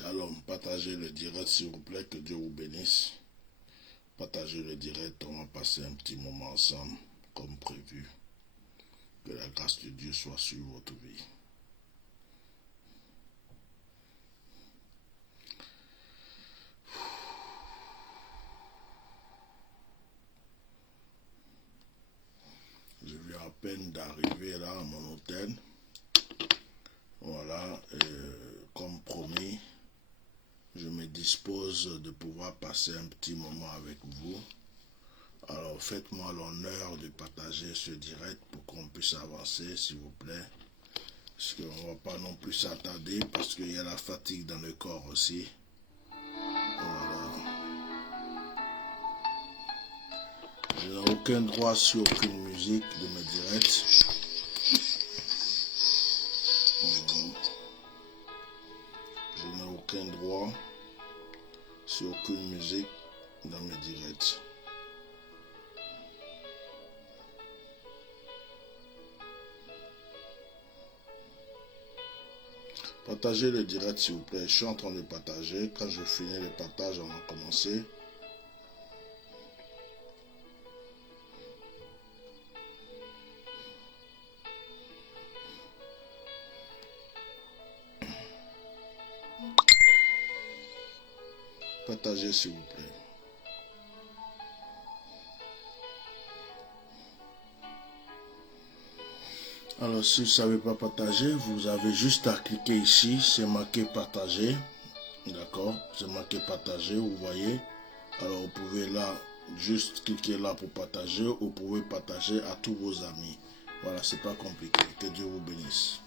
Shalom, partagez le direct s'il vous plaît, que Dieu vous bénisse. Partagez le direct, on va passer un petit moment ensemble, comme prévu. Que la grâce de Dieu soit sur votre vie. Je viens à peine d'arriver là à mon hôtel. Voilà, comme promis, je me dispose de pouvoir passer un petit moment avec vous. Alors faites-moi l'honneur de partager ce direct pour qu'on puisse avancer, s'il vous plaît. Parce qu'on ne va pas non plus s'attarder, parce qu'il y a la fatigue dans le corps aussi. Voilà. Je n'ai aucun droit sur aucune musique de mes directs. Je n'ai aucun droit sur aucune musique dans mes directs. Partagez le direct s'il vous plaît. Je suis en train de partager. Quand je finis le partage, on va commencer. Partagez s'il vous plaît. Alors si vous ne savez pas partager, vous avez juste à cliquer ici, c'est marqué partager. D'accord, c'est marqué partager, vous voyez. Alors vous pouvez là, juste cliquer là pour partager, ou vous pouvez partager à tous vos amis. Voilà, c'est pas compliqué. Que Dieu vous bénisse.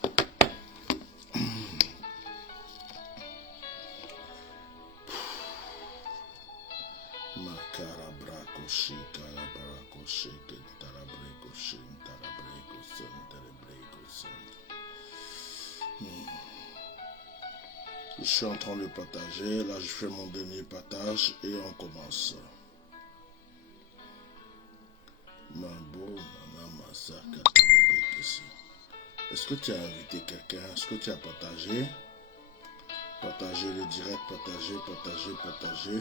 Je suis en train de partager. Là, je fais mon dernier partage et on commence. Est-ce que tu as invité quelqu'un? Est-ce que tu as partagé? Partagez le direct, partagez.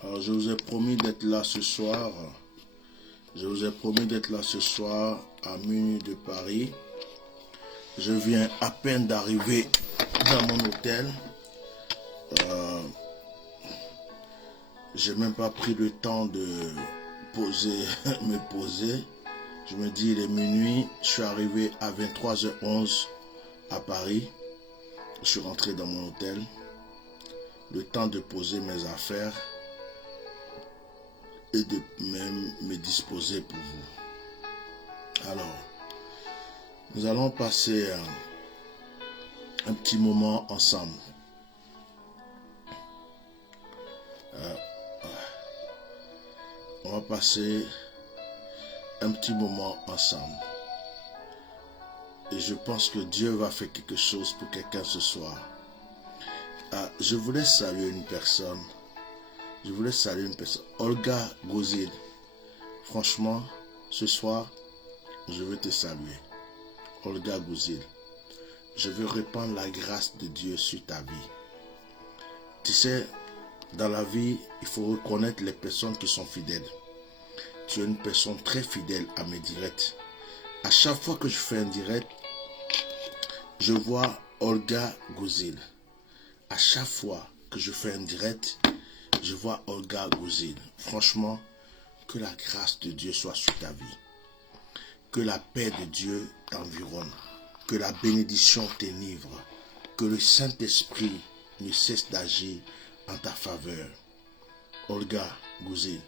Alors, je vous ai promis d'être là ce soir. Je vous ai promis d'être là ce soir à minuit de Paris. Je viens à peine d'arriver dans mon hôtel. J'ai même pas pris le temps de me poser. Je me dis, il est minuit. Je suis arrivé à 23h11 à Paris. Je suis rentré dans mon hôtel. Le temps de poser mes affaires et de même me disposer pour vous. Alors, nous allons passer un petit moment ensemble. On va passer un petit moment ensemble. Et je pense que Dieu va faire quelque chose pour quelqu'un ce soir. Je voulais saluer une personne. Olga Gozil. Franchement, ce soir, je veux te saluer. Olga Gozil. Je veux répandre la grâce de Dieu sur ta vie. Tu sais, dans la vie, il faut reconnaître les personnes qui sont fidèles. Tu es une personne très fidèle à mes directs. À chaque fois que je fais un direct, je vois Olga Gozil. À chaque fois que je fais un direct, je vois Olga Gozil. Franchement, que la grâce de Dieu soit sur ta vie. Que la paix de Dieu t'environne. Que la bénédiction t'enivre. Que le Saint-Esprit ne cesse d'agir en ta faveur. Olga Gozil,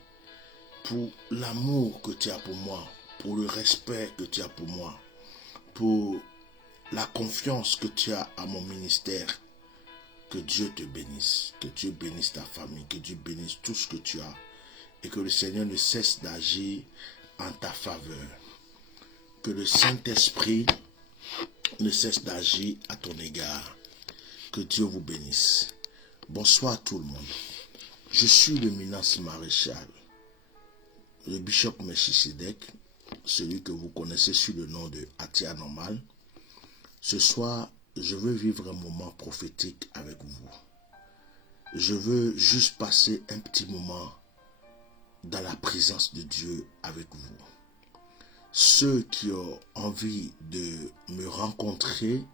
pour l'amour que tu as pour moi, pour le respect que tu as pour moi, pour la confiance que tu as à mon ministère, Que Dieu te bénisse, que Dieu bénisse ta famille, que Dieu bénisse tout ce que tu as et que le Seigneur ne cesse d'agir en ta faveur. Que le Saint-Esprit ne cesse d'agir à ton égard. Que Dieu vous bénisse. Bonsoir à tout le monde. Je suis le Minas Maréchal, le Bishop Melchisedec, celui que vous connaissez sous le nom de Atia Normal. Ce soir, je veux vivre un moment prophétique avec vous. Je veux juste passer un petit moment dans la présence de Dieu avec vous. Ceux qui ont envie de me rencontrer,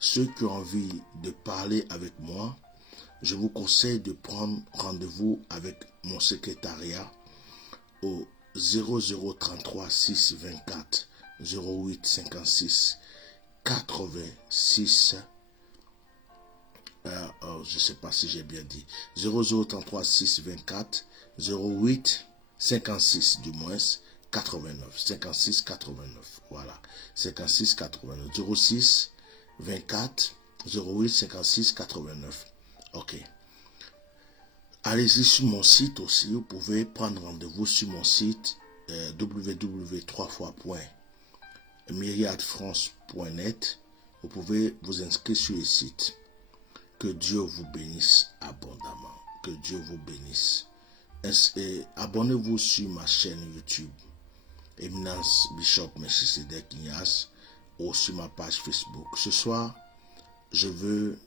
ceux qui ont envie de parler avec moi, je vous conseille de prendre rendez-vous avec mon secrétariat au 0033 624 08 56 86. Je ne sais pas si j'ai bien dit. 0033 624 08 56 du moins 89. 56 89. Voilà. 56 89. 06 24 08 56 89. Ok. Allez-y sur mon site aussi. Vous pouvez prendre rendez-vous sur mon site www.myriadfrance.net. Vous pouvez vous inscrire sur le site. Que Dieu vous bénisse abondamment. Que Dieu vous bénisse. Abonnez-vous sur ma chaîne YouTube. Eminence Bishop Melchisedec Ignace ou sur ma page Facebook. Ce soir, je veux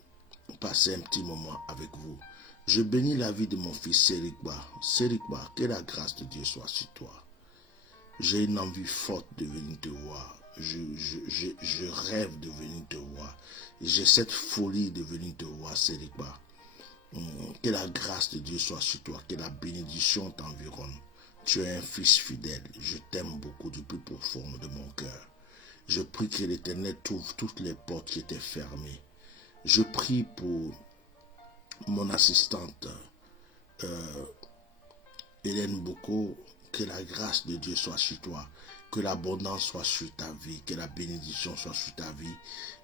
passer un petit moment avec vous. Je bénis la vie de mon fils Serikba. Serikba, que la grâce de Dieu soit sur toi. J'ai une envie forte de venir te voir. Je rêve de venir te voir. J'ai cette folie de venir te voir, Serikba. Que la grâce de Dieu soit sur toi. Que la bénédiction t'environne. Tu es un fils fidèle. Je t'aime beaucoup du plus profond de mon cœur. Je prie que l'Éternel t'ouvre toutes les portes qui étaient fermées. Je prie pour mon assistante Hélène Boko, que la grâce de Dieu soit sur toi, que l'abondance soit sur ta vie, que la bénédiction soit sur ta vie.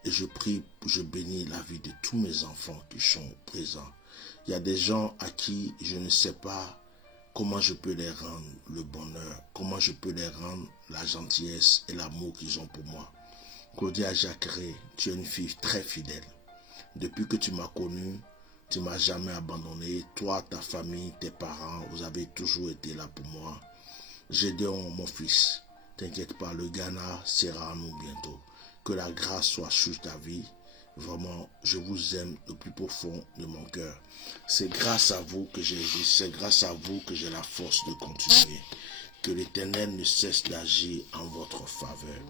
Et je prie, je bénis la vie de tous mes enfants qui sont présents. Il y a des gens à qui je ne sais pas comment je peux les rendre le bonheur, comment je peux les rendre la gentillesse et l'amour qu'ils ont pour moi. Claudia Jacqueret, tu es une fille très fidèle. Depuis que tu m'as connue, tu ne m'as jamais abandonné. Toi, ta famille, tes parents, vous avez toujours été là pour moi. Gédéon, mon fils, t'inquiète pas, le Ghana sera à nous bientôt. Que la grâce soit sur ta vie. Vraiment, je vous aime le plus profond de mon cœur. C'est grâce à vous que j'existe. C'est grâce à vous que j'ai la force de continuer. Que l'Éternel ne cesse d'agir en votre faveur.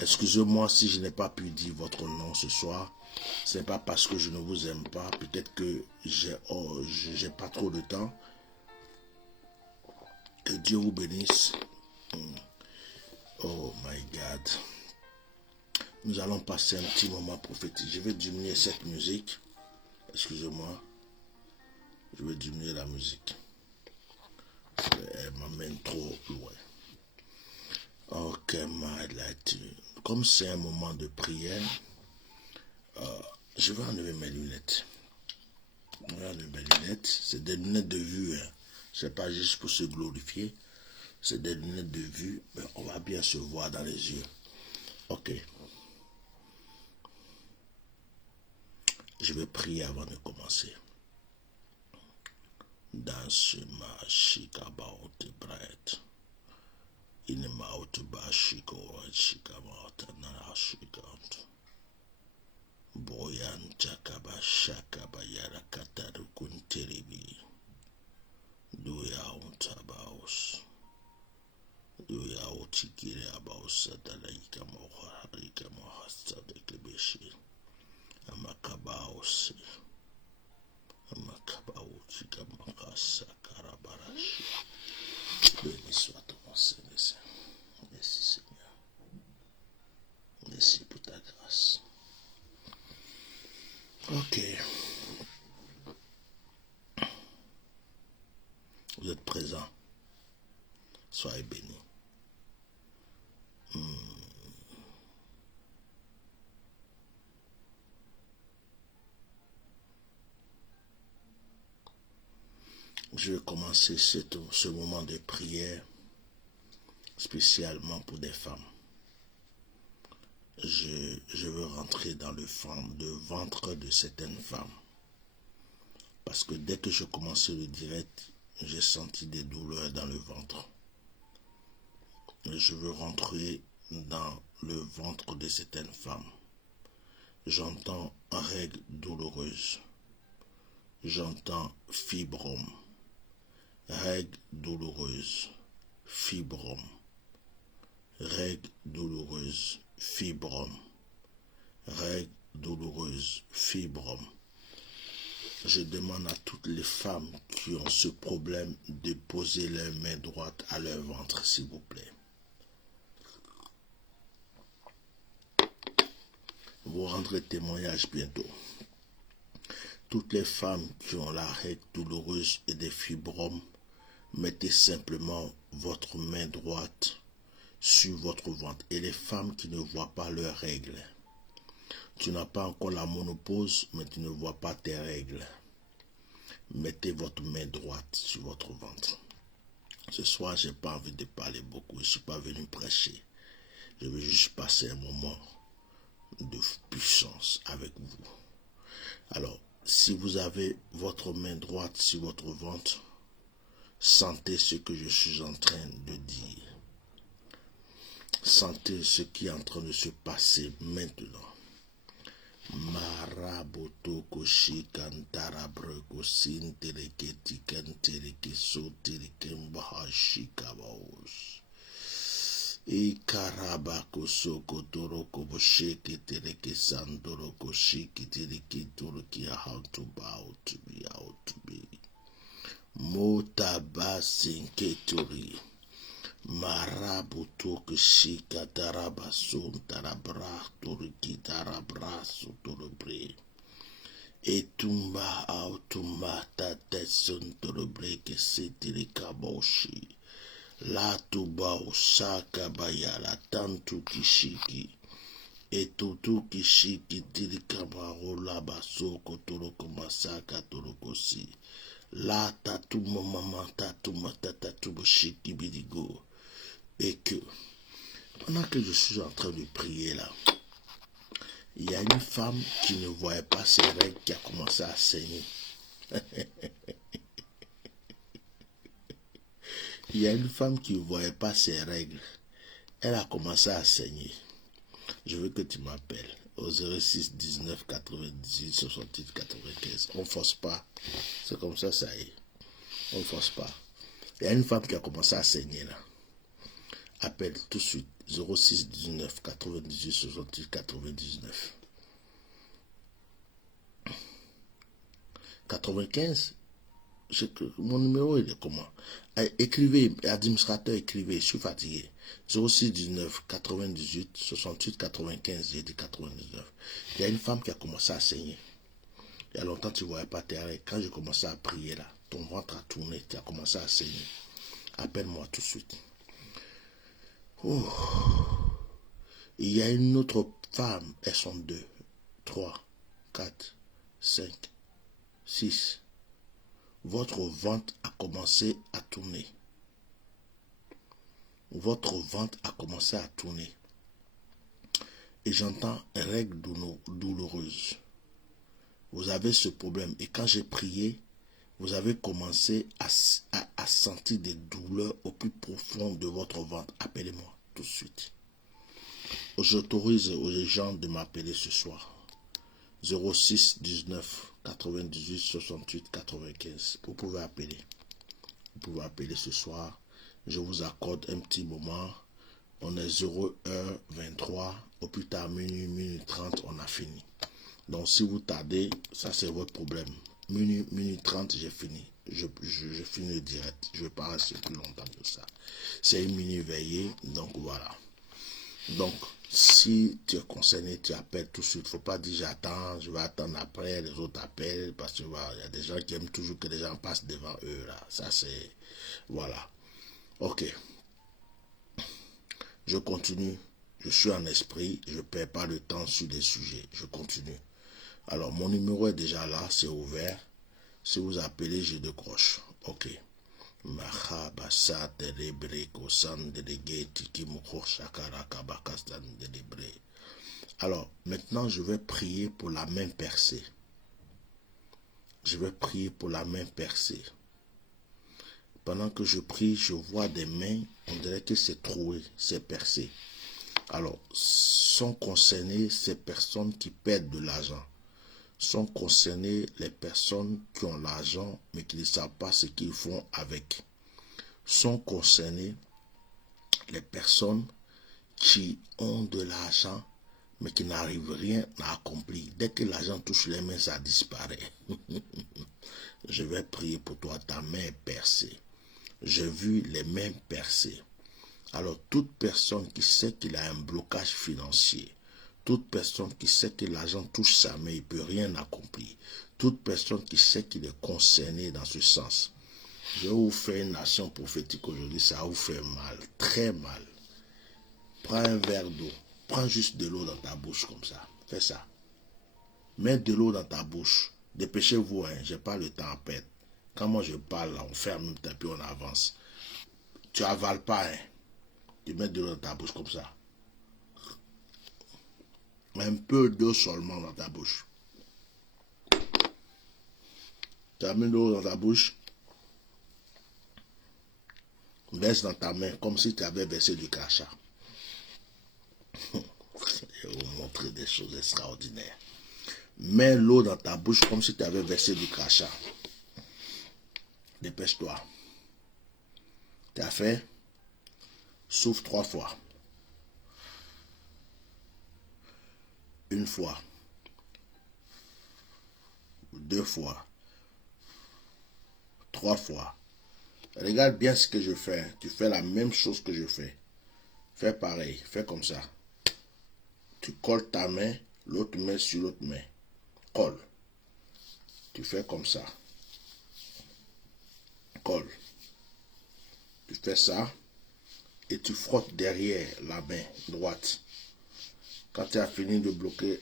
Excusez-moi si je n'ai pas pu dire votre nom ce soir. Ce n'est pas parce que je ne vous aime pas. Peut-être que j'ai pas trop de temps. Que Dieu vous bénisse. Oh my God. Nous allons passer un petit moment prophétique. Je vais diminuer cette musique. Excusez-moi. Je vais diminuer la musique. Elle m'amène trop loin. Ok, my light. Comme c'est un moment de prière, je vais enlever mes lunettes. Je vais enlever mes lunettes. C'est des lunettes de vue. Hein. C'est pas juste pour se glorifier. C'est des lunettes de vue. Mais on va bien se voir dans les yeux. Ok. Je vais prier avant de commencer. Dans ce machikabaot bright. Inemaut bashiko chikamaut narashikant. Boyan chakaba shakaba yara kataru kunteribi. Duya untabaos. Duya utikire abaos adalaika moharika mohasta de kebeshi. Amakabaos. Amakabaos kamakasa karabarashi. Béni soit ton nom, Seigneur. Merci, Seigneur. Merci pour ta grâce. Ok. Vous êtes présents. Soyez bénis. Je vais commencer ce moment de prière spécialement pour des femmes. Je veux rentrer dans le ventre de certaines femmes. Parce que dès que je commençais le direct, j'ai senti des douleurs dans le ventre. Et je veux rentrer dans le ventre de certaines femmes. J'entends règles douloureuses. J'entends fibrome. Règles douloureuses. Fibrome. Règles douloureuses. Fibrome. Règles douloureuses. Fibrome. Je demande à toutes les femmes qui ont ce problème de poser leurs mains droites à leur ventre, s'il vous plaît. Vous rendrez témoignage bientôt. Toutes les femmes qui ont la règle douloureuse et des fibromes, mettez simplement votre main droite sur votre ventre. Et les femmes qui ne voient pas leurs règles, tu n'as pas encore la ménopause, mais tu ne vois pas tes règles. Mettez votre main droite sur votre ventre. Ce soir, je n'ai pas envie de parler beaucoup. Je ne suis pas venu prêcher. Je veux juste passer un moment de puissance avec vous. Alors, si vous avez votre main droite sur votre ventre, sentez ce que je suis en train de dire. Sentez ce qui est en train de se passer maintenant. Maraboto koshi kantara breko sintereke tikantereke sotereke mbahashi kabaos. Ikarabako soko toroko bosheke tereke sandoroko shiki tereke toroki how to bow to be out to be. Motaba sinketori. Marabuto kishika tarabasun tarabra toriki tarabra sotorobre. Etumba autumba tatesun torobre que setirika boshi. La tuba osaka bayala tantu kishiki. Etutu kishiki tirika marola basoko toroko masaka torokosi. La tatuma mama tatuma tatatubo shiki bidigo. Et que, pendant que je suis en train de prier là, il y a une femme qui ne voyait pas ses règles qui a commencé à saigner. Il y a une femme qui ne voyait pas ses règles. Elle a commencé à saigner. Je veux que tu m'appelles au 06 19 98 68 95. On ne force pas. C'est comme ça est. On ne force pas. Il y a une femme qui a commencé à saigner là. Appelle tout de suite 06 19 98 68 99. 95. Mon numéro il est comment? Écrivez, administrateur, écrivez, je suis fatigué. 06 19 98 68 95, j'ai dit 99. Il y a une femme qui a commencé à saigner. Il y a longtemps tu ne voyais pas tes règles. Quand j'ai commencé à prier là, ton ventre a tourné, tu as commencé à saigner. Appelle-moi tout de suite. Oh. Il y a une autre femme, elles sont 2, 3, 4, 5, 6. Votre ventre a commencé à tourner. Votre ventre a commencé à tourner. Et j'entends règles douloureuses. Vous avez ce problème. Et quand j'ai prié, vous avez commencé à sentir des douleurs au plus profond de votre ventre. Appelez-moi tout de suite. J'autorise aux gens de m'appeler ce soir. 06 19 98 68 95. Vous pouvez appeler. Vous pouvez appeler ce soir. Je vous accorde un petit moment. On est 01h23. Au plus tard, minuit 30, on a fini. Donc si vous tardez, ça c'est votre problème. Minuit 30, j'ai fini. Je finis le direct. Je ne vais pas rester plus longtemps que ça. C'est une mini veillée. Donc voilà. Donc, si tu es concerné, tu appelles tout de suite. Il ne faut pas dire j'attends, je vais attendre après, les autres appellent. Parce que voilà, il y a des gens qui aiment toujours que les gens passent devant eux. Là. Ça c'est... Voilà. Ok. Je continue. Je suis en esprit. Je ne perds pas le temps sur les sujets. Je continue. Alors, mon numéro est déjà là. C'est ouvert. Si vous appelez, je décroche. Ok. Alors, maintenant, je vais prier pour la main percée. Je vais prier pour la main percée. Pendant que je prie, je vois des mains, on dirait que c'est troué, c'est percé. Alors, sont concernées ces personnes qui perdent de l'argent. Sont concernées les personnes qui ont l'argent, mais qui ne savent pas ce qu'ils font avec. Sont concernées les personnes qui ont de l'argent, mais qui n'arrivent rien à accomplir. Dès que l'argent touche les mains, ça disparaît. Je vais prier pour toi, ta main est percée. J'ai vu les mains percées. Alors, toute personne qui sait qu'il a un blocage financier, toute personne qui sait que l'argent touche sa main, il ne peut rien accomplir, toute personne qui sait qu'il est concerné dans ce sens, je vais vous faire une action prophétique aujourd'hui, ça va vous faire mal, très mal. Prends un verre d'eau, prends juste de l'eau dans ta bouche comme ça, fais ça. Mets de l'eau dans ta bouche, dépêchez-vous, hein, je n'ai pas le temps à perdre. Quand moi je parle, on fait en même temps puis on avance. Tu avales pas, hein. Tu mets de l'eau dans ta bouche comme ça. Un peu d'eau seulement dans ta bouche. Tu as mis de l'eau dans ta bouche. Verse dans ta main comme si tu avais versé du crachat. Je vais vous montrer des choses extraordinaires. Mets l'eau dans ta bouche comme si tu avais versé du crachat. Dépêche-toi. Tu as fait? Souffle 3 fois. Une fois. 2 fois. 3 fois. Regarde bien ce que je fais. Tu fais la même chose que je fais. Fais pareil. Fais comme ça. Tu colles ta main, l'autre main sur l'autre main. Colle. Tu fais comme ça. Colle. Tu fais ça et tu frottes derrière la main droite. Quand tu as fini de bloquer,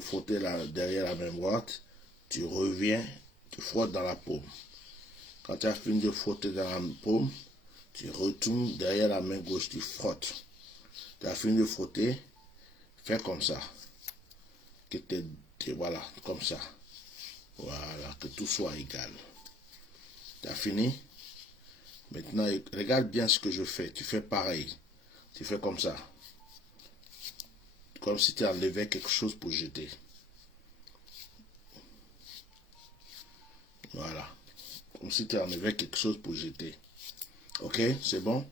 frotter derrière la main droite, tu reviens, tu frottes dans la paume. Quand tu as fini de frotter dans la paume, tu retournes derrière la main gauche, tu frottes. Tu as fini de frotter, fais comme ça. Voilà, comme ça. Voilà, que tout soit égal. Tu as fini? Maintenant, regarde bien ce que je fais. Tu fais pareil. Tu fais comme ça. Comme si tu enlevais quelque chose pour jeter. Voilà. Comme si tu enlevais quelque chose pour jeter. Ok, c'est bon?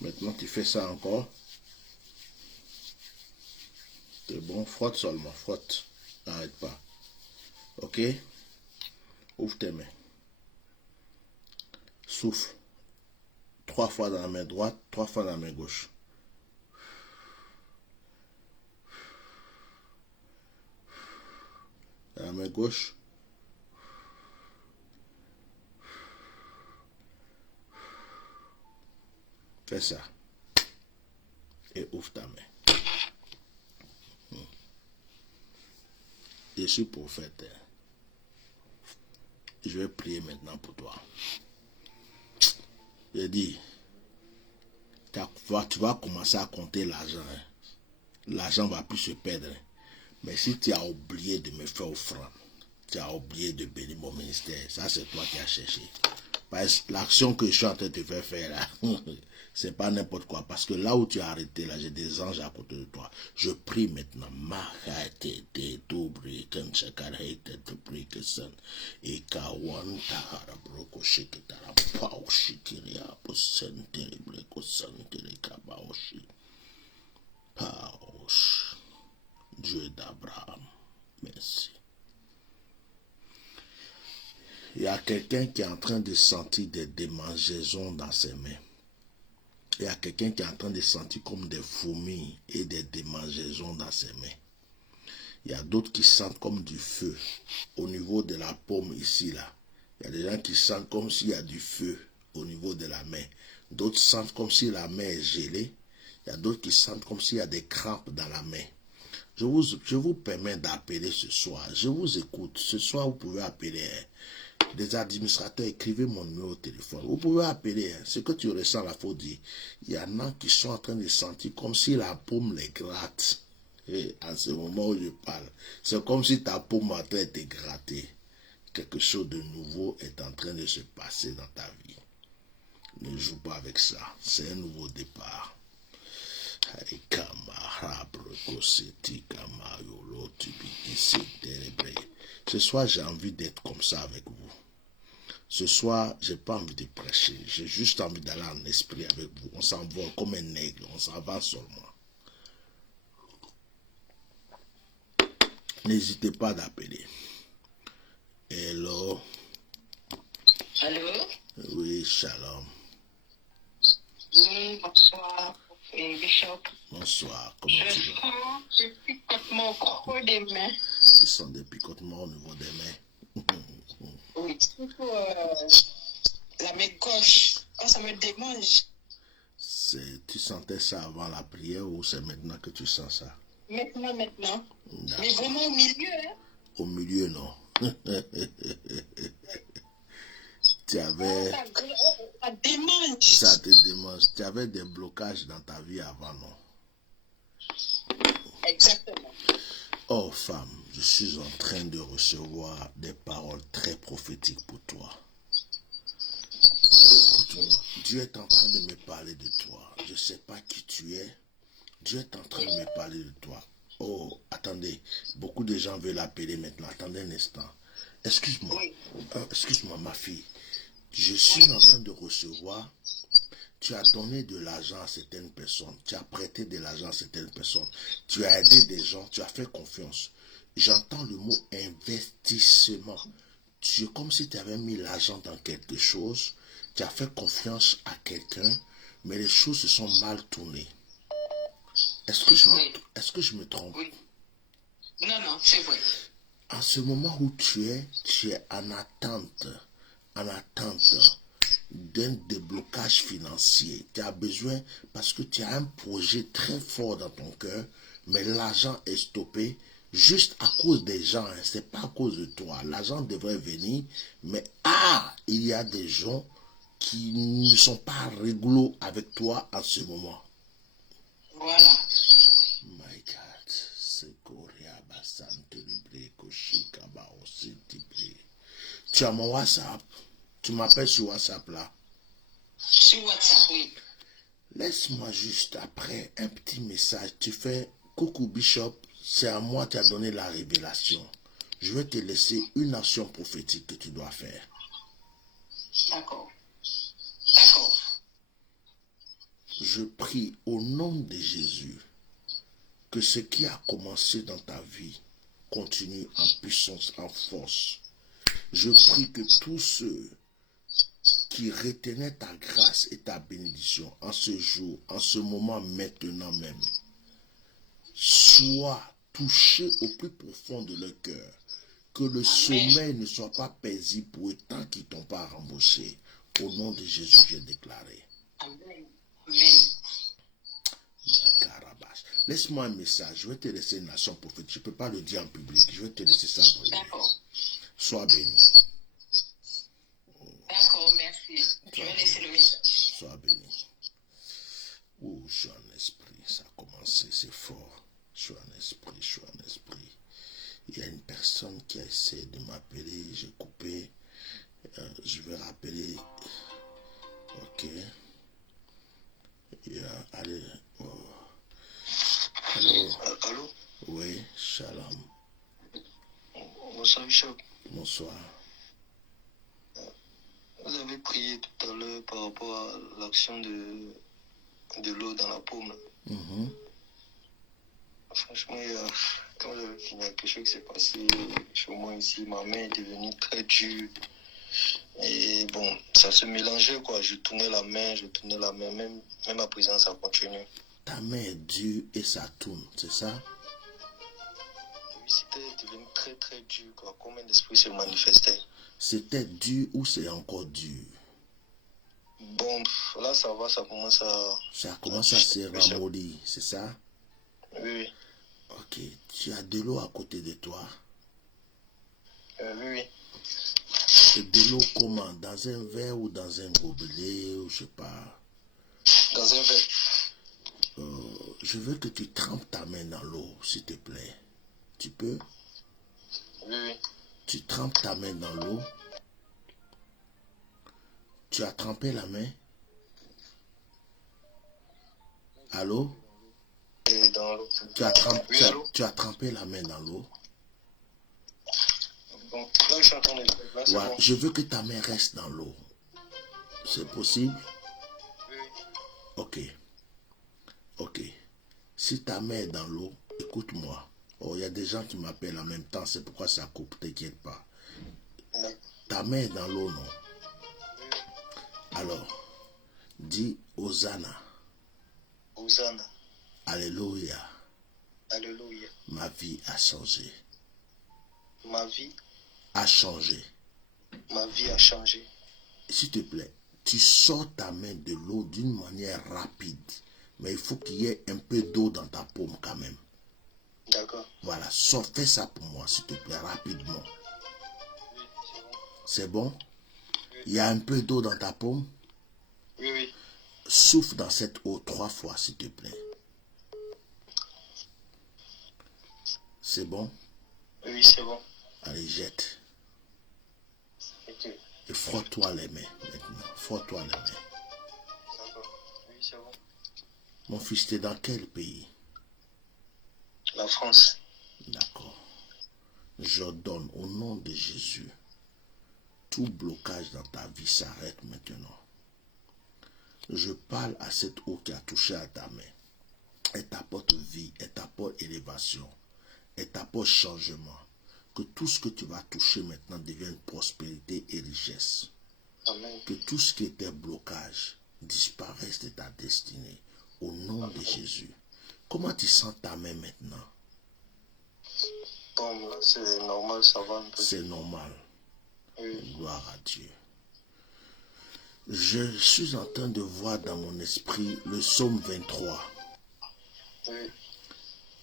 Maintenant, tu fais ça encore. C'est bon, frotte seulement, frotte. N'arrête pas. Ok? Ouvre tes mains. Souffle. 3 fois dans la main droite, 3 fois dans la main gauche. Dans la main gauche. Fais ça. Et ouvre ta main. Je suis prophète. Je vais prier maintenant pour toi. J'ai dit, tu vas commencer à compter l'argent. Hein. L'argent va plus se perdre. Hein. Mais si tu as oublié de me faire offrande, tu as oublié de bénir mon ministère, ça c'est toi qui as cherché. Parce que l'action que je suis en train de te faire faire là, c'est pas n'importe quoi. Parce que là où tu as arrêté, là, j'ai des anges à côté de toi. Je prie maintenant. Dieu d'Abraham, merci. Il y a quelqu'un qui est en train de sentir des démangeaisons dans ses mains. Il y a quelqu'un qui est en train de sentir comme des fourmis et des démangeaisons dans ses mains. Il y a d'autres qui sentent comme du feu au niveau de la paume ici, là. Il y a des gens qui sentent comme s'il y a du feu au niveau de la main. D'autres sentent comme si la main est gelée. Il y a d'autres qui sentent comme s'il y a des crampes dans la main. Je vous permets d'appeler ce soir. Je vous écoute. Ce soir, vous pouvez appeler des administrateurs. Écrivez mon numéro au téléphone. Vous pouvez appeler. Ce que tu ressens là, faut dire. Il y en a qui sont en train de sentir comme si la paume les gratte. Et en ce moment où je parle, c'est comme si ta paume en train de te gratter. Quelque chose de nouveau est en train de se passer dans ta vie. Ne joue pas avec ça. C'est un nouveau départ. Ce soir, j'ai envie d'être comme ça avec vous. Ce soir, j'ai pas envie de prêcher. J'ai juste envie d'aller en esprit avec vous. On s'envole comme un aigle. On s'en va seulement. N'hésitez pas d'appeler. Hello. Allô? Oui, shalom. Oui, bonsoir, Bishop. Bonsoir, comment tu vas? Je suis complètement creux des mains. Tu sens des picotements au niveau des mains? Oui, surtout la main gauche. Quand ça me démange. Tu sentais ça avant la prière ou c'est maintenant que tu sens ça? Maintenant. D'accord. Mais vraiment au milieu, hein? Au milieu, non. Tu avais... Ça démange. Ça te démange. Tu avais des blocages dans ta vie avant, non? Exactement. Oh, femme, je suis en train de recevoir des paroles très prophétiques pour toi. Écoute-moi, Dieu est en train de me parler de toi. Je ne sais pas qui tu es. Dieu est en train de me parler de toi. Oh, attendez, beaucoup de gens veulent appeler maintenant. Attendez un instant. Excuse-moi. Oui. Excuse-moi, ma fille. Je suis en train de recevoir. Tu as donné de l'argent à certaines personnes. Tu as prêté de l'argent à certaines personnes. Tu as aidé des gens. Tu as fait confiance. J'entends le mot investissement. Tu es comme si tu avais mis l'argent dans quelque chose. Tu as fait confiance à quelqu'un, mais les choses se sont mal tournées. Est-ce que je me trompe? Oui. Non, c'est vrai. En ce moment où tu es en attente d'un déblocage financier. Tu as besoin, parce que tu as un projet très fort dans ton cœur, mais l'argent est stoppé juste à cause des gens. Hein. Ce n'est pas à cause de toi. L'argent devrait venir, mais il y a des gens qui ne sont pas rigolos avec toi en ce moment. Voilà. My God, c'est Korea Basante Libre Koshika Baosi Tibre. Tu as mon WhatsApp. Tu m'appelles sur WhatsApp là. Sur WhatsApp, oui. Laisse-moi juste après un petit message. Tu fais coucou Bishop, c'est à moi qui as donné la révélation. Je vais te laisser une action prophétique que tu dois faire. D'accord. Je prie au nom de Jésus que ce qui a commencé dans ta vie continue en puissance, en force. Je prie que tous ceux qui retenaient ta grâce et ta bénédiction en ce jour, en ce moment, maintenant même, soient touchés au plus profond de leur cœur. Que le sommeil ne soit pas paisible pour eux tant qu'ils ne t'ont pas remboursé. Au nom de Jésus, j'ai déclaré. Amen. Laisse-moi un message. Je vais te laisser une nation prophétique. Je ne peux pas le dire en public. Je vais te laisser ça. D'accord. Sois béni. D'accord, merci. Je vais laisser le message. Sois béni. Oh, je suis en esprit. Ça a commencé, c'est fort. Je suis en esprit. Il y a une personne qui a essayé de m'appeler. J'ai coupé. Je vais rappeler. Ok. Allez. Oh. Allô? Oui, shalom. Bonsoir, Bishop. Bonsoir. Vous avez prié tout à l'heure par rapport à l'action de l'eau dans la paume. Franchement, quand j'avais fini, quelque chose qui s'est passé chez moi ici. Ma main est devenue très dure. Et bon, ça se mélangeait, quoi. Je tournais la main, même à présent, ça continue. Ta main est dure et ça tourne, c'est ça? Oui, c'était devenu très très dur, quoi. Comme un esprit se manifestait. C'était dur ou c'est encore dur? Bon, là ça va, ça commence à... Ça commence à se ramollir, c'est ça? Oui. Ok, Tu as de l'eau à côté de toi. Oui. Et de l'eau comment? Dans un verre ou dans un gobelet ou je sais pas. Dans un verre. Je veux que tu trempes ta main dans l'eau, s'il te plaît. Tu peux? Oui. Tu trempes ta main dans l'eau. Tu as trempé la main? Allô? Et dans l'eau. Tu as trempé la main dans l'eau? Bon, là, je suis en train de le faire. Là, c'est Voilà. bon. Je veux que ta main reste dans l'eau. C'est possible? Oui. Ok. Ok. Si ta main est dans l'eau, écoute-moi. Oh, il y a des gens qui m'appellent en même temps, c'est pourquoi ça coupe, t'inquiète pas. Non. Ta main est dans l'eau, non? Alors, dis Hosanna. Hosanna. Alléluia. Alléluia. Ma vie a changé. Ma vie A changé. Ma vie a changé. S'il te plaît, tu sors ta main de l'eau d'une manière rapide. Mais il faut qu'il y ait un peu d'eau dans ta paume quand même. D'accord. Voilà, fais ça pour moi, s'il te plaît, rapidement. Oui, c'est bon. C'est bon? Il y a un peu d'eau dans ta paume? Oui. Souffle dans cette eau 3 fois, s'il te plaît. C'est bon? Oui, c'est bon. Allez, jette. Ok. Et frotte-toi les mains maintenant. Frotte-toi les mains. D'accord. Oui, c'est bon. Mon fils, t'es dans quel pays? La France. D'accord. J'ordonne au nom de Jésus, tout blocage dans ta vie s'arrête maintenant. Je parle à cette eau qui a touché à ta main. Elle t'apporte vie, elle t'apporte élévation, elle t'apporte changement. Que tout ce que tu vas toucher maintenant devienne prospérité et richesse. Amen. Que tout ce qui était blocage disparaisse de ta destinée. Au nom de Jésus. Comment tu sens ta main maintenant? Bon, là, c'est normal, ça va un peu. C'est normal. Oui. Gloire à Dieu. Je suis en train de voir dans mon esprit le psaume 23. Oui.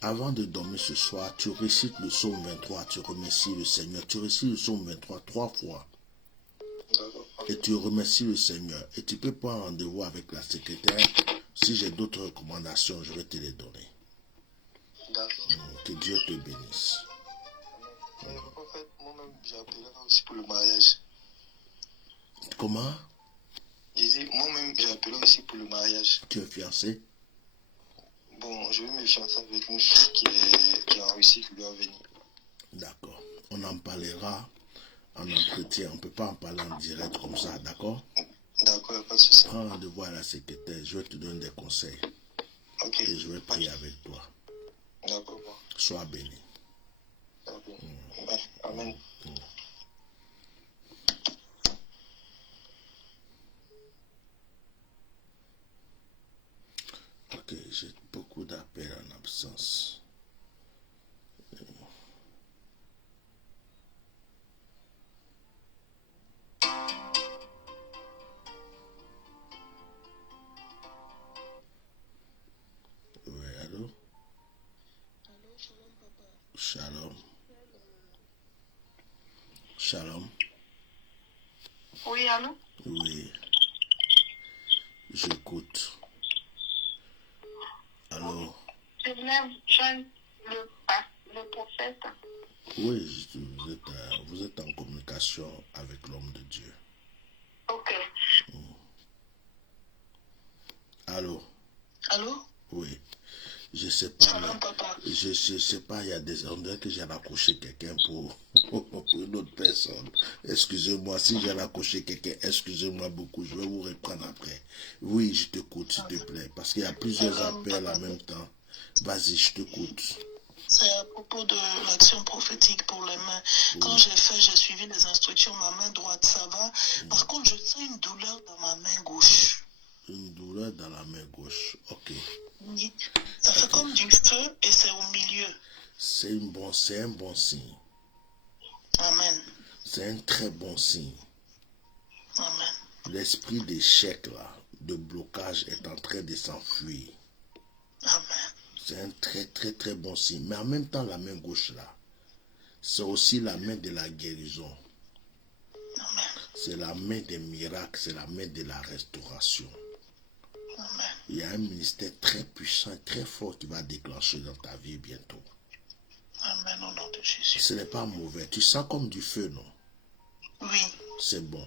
Avant de dormir ce soir, tu récites le psaume 23, tu remercies le Seigneur. Tu récites le psaume 23 3 fois. D'accord. Et tu remercies le Seigneur. Et tu peux prendre rendez-vous avec la secrétaire. Si j'ai d'autres recommandations, je vais te les donner. D'accord. Que Dieu te bénisse. En fait, moi-même, j'ai appelé aussi pour le mariage. Comment? J'ai dit, moi-même, j'ai appelé aussi pour le mariage. Tu es fiancé? Bon, je vais me fiancer avec une fille qui est en Russie, qui doit venir. D'accord. On en parlera en entretien. On ne peut pas en parler en direct comme ça, d'accord? D'accord, il n'y a pas de souci. Prends rendez-vous à la secrétaire. Je vais te donner des conseils. Ok. Et je vais prier avec toi. D'accord. Sois béni. D'accord. Ouais, amen. Ok, j'ai beaucoup d'appels en absence. Oui, allô? Allô, shalom, papa. Shalom. Shalom. Oui, allô? Oui. J'écoute. Allô? Je voulais joindre le prophète. Oui, vous êtes en communication avec l'homme de Dieu. Ok. Allô? Allô? Oui. Je sais pas. Shalom, papa. Je sais pas, il y a des endroits que j'ai raccroché quelqu'un pour une autre personne. Excusez-moi, si j'ai raccroché quelqu'un, excusez-moi beaucoup, je vais vous reprendre après. Oui, je t'écoute, s'il te plaît, parce qu'il y a plusieurs appels en même temps. Vas-y, je t'écoute. C'est à propos de l'action prophétique pour les mains. Quand j'ai suivi les instructions, ma main droite, ça va. Par contre, je sens une douleur dans ma main gauche. Une douleur dans la main gauche, ok. Oui. Ça fait comme du feu et c'est au milieu. C'est un bon signe. Amen. C'est un très bon signe. Amen. L'esprit d'échec, là, de blocage est en train de s'enfuir. Amen. C'est un très très très bon signe. Mais en même temps, la main gauche là, c'est aussi la main de la guérison. Amen. C'est la main des miracles, c'est la main de la restauration. Amen. Il y a un ministère très puissant, très fort qui va déclencher dans ta vie bientôt. Amen au nom de Jésus. Ce n'est pas mauvais. Tu sens comme du feu, non? Oui. C'est bon.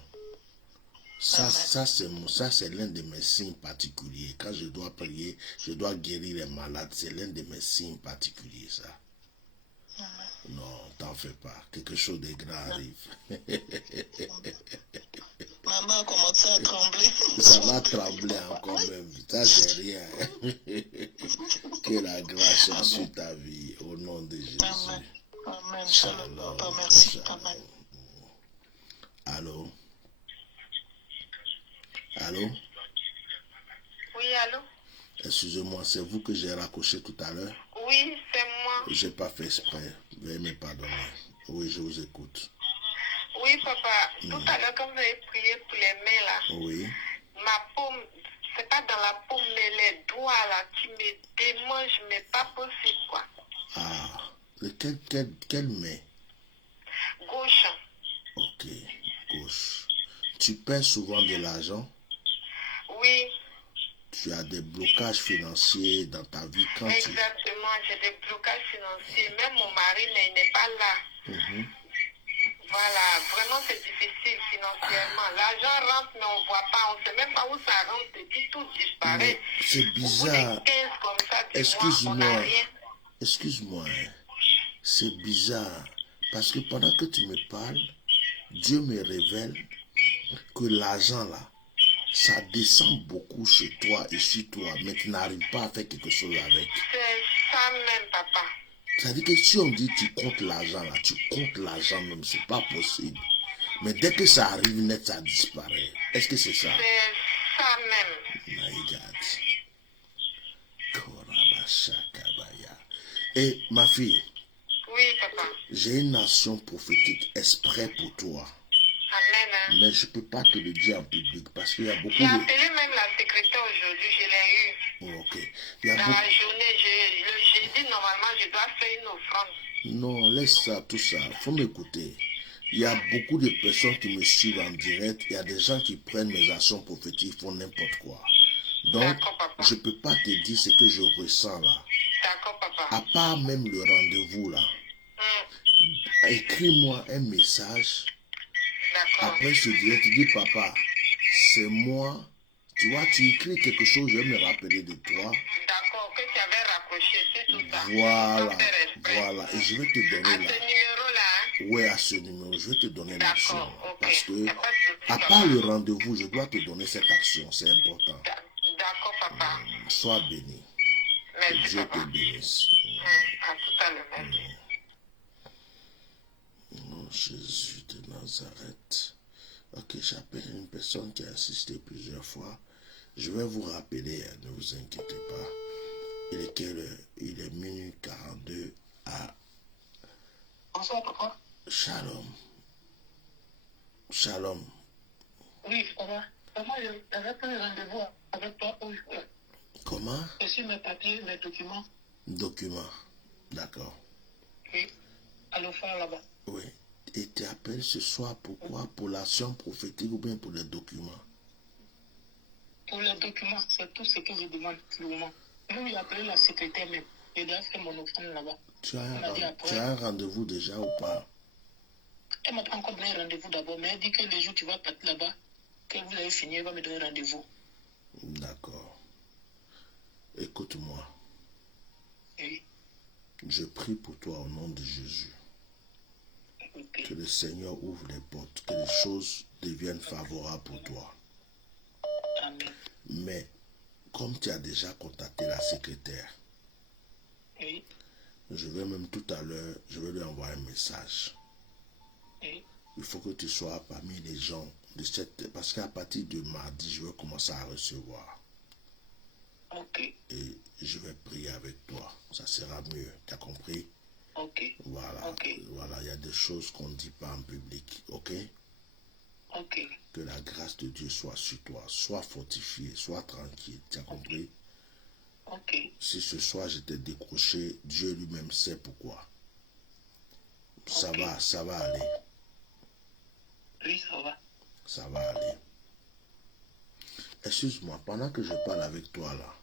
Ça c'est l'un de mes signes particuliers. Quand je dois prier, je dois guérir les malades. C'est l'un de mes signes particuliers, ça. Amen. Non, t'en fais pas. Quelque chose de grand arrive. Maman a commencé à trembler. Ça va trembler encore même. Ça, c'est rien. Que la grâce soit sur ta vie. Au nom de Jésus. Amen. Amen. Shalom. Papa, merci. Shalom. Amen. Allô? Allô? Oui, allô? Excusez-moi, c'est vous que j'ai raccroché tout à l'heure? Oui, c'est moi. J'ai pas fait exprès. Veuillez me pardonner. Oui, je vous écoute. Oui, papa. Tout à l'heure, quand vous avez prié pour les mains, là, Oui. ma paume, c'est pas dans la paume, mais les doigts, là, qui me démangent, mais pas possible, quoi. Ah. Quelle main? Gauche. Ok. Gauche. Tu perds souvent de l'argent? Oui, Tu as des blocages financiers dans ta vie quand tu... exactement. J'ai des blocages financiers. Même mon mari, il n'est pas là. Mhm. Voilà, vraiment, c'est difficile financièrement. L'argent rentre, mais on ne voit pas. On ne sait même pas où ça rentre. Et puis tout disparaît. Mais c'est Au bout des bizarre. 15 comme ça, du mois, on n'a Excuse-moi. rien. Excuse-moi. C'est bizarre. Parce que pendant que tu me parles, Dieu me révèle que l'argent là, ça descend beaucoup chez toi et sur toi, mais tu n'arrives pas à faire quelque chose avec. C'est ça même, papa. C'est-à-dire que si on dit tu comptes l'argent là, tu comptes l'argent même, c'est pas possible. Mais dès que ça arrive net, ça disparaît. Est-ce que c'est ça? C'est ça même. My God. Korabashakabaya. Et ma fille, Oui, papa. j'ai une nation prophétique exprès pour toi. Amen. Hein. Mais je ne peux pas te le dire en public parce qu'il y a beaucoup J'ai de... appelé même la secrétaire aujourd'hui, je l'ai eu. Oh, ok. Il y a Dans beaucoup... la journée, le jeudi, normalement, je dois faire une offrande. Non, laisse ça, tout ça. Il faut m'écouter. Il y a beaucoup de personnes qui me suivent en direct. Il y a des gens qui prennent mes actions prophétiques, font n'importe quoi. Donc, D'accord, papa. je ne peux pas te dire ce que je ressens là. D'accord, papa. À part même le rendez-vous là. Écris-moi un message. D'accord. Après, je te dirai, tu dis, papa, c'est moi. Tu vois, tu écris quelque chose, je vais me rappeler de toi. D'accord, que tu avais raccroché, c'est tout ça. Voilà, Sans faire exprès. voilà. Et je vais te À donner ce là. numéro-là, hein? Oui, à ce numéro, je vais te donner l'action. D'accord, ok. Parce que, Y a pas de souci, à papa. part le rendez-vous, je dois te donner cette action. C'est important. D'accord, papa. Sois béni. Merci, Dieu te papa. bénisse. À tout à l'heure, merci. Oh, Jésus de Nazareth. Ok, j'appelle une personne qui a assisté plusieurs fois. Je vais vous rappeler, hein, ne vous inquiétez pas. Il est quelle heure? Il est minuit 42 à... Bonsoir, papa. Shalom. Shalom. Oui, papa. Papa, j'avais pris rendez-vous avec toi aujourd'hui. Comment? Et sur mes papiers, mes documents. Document. D'accord. Oui. À l'offre là-bas. Oui. Et tu appelles ce soir pourquoi? Pour l'action prophétique ou bien pour les documents? Pour les documents, c'est tout ce que je demande pour le moment. Même j'ai appelé la secrétaire même. J'ai déjà fait mon offrande là-bas. Tu as Elle m'a dit après. un rendez-vous déjà ou pas? Elle m'a pas encore donné rendez-vous d'abord, mais elle dit que les jours où tu vas partir là-bas, que vous avez fini, elle va me donner rendez-vous. D'accord. Écoute-moi. Oui. Je prie pour toi au nom de Jésus. Ok. Que le Seigneur ouvre les portes, que les choses deviennent favorables pour toi. Amen. Mais, comme tu as déjà contacté la secrétaire, Oui. je vais même tout à l'heure, je vais lui envoyer un message. Oui. Il faut que tu sois parmi les gens de cette... Parce qu'à partir de mardi, je vais commencer à recevoir. Ok. Et je vais prier avec toi. Ça sera mieux. Tu as compris? Ok. Voilà. Ok. Voilà, il y a des choses qu'on ne dit pas en public. Ok? Ok. Que la grâce de Dieu soit sur toi. Sois fortifié, sois tranquille. Tu as compris? Ok. Si ce soir je t'ai décroché, Dieu lui-même sait pourquoi. Ça va aller. Oui, ça va. Ça va aller. Excuse-moi, pendant que je parle avec toi là,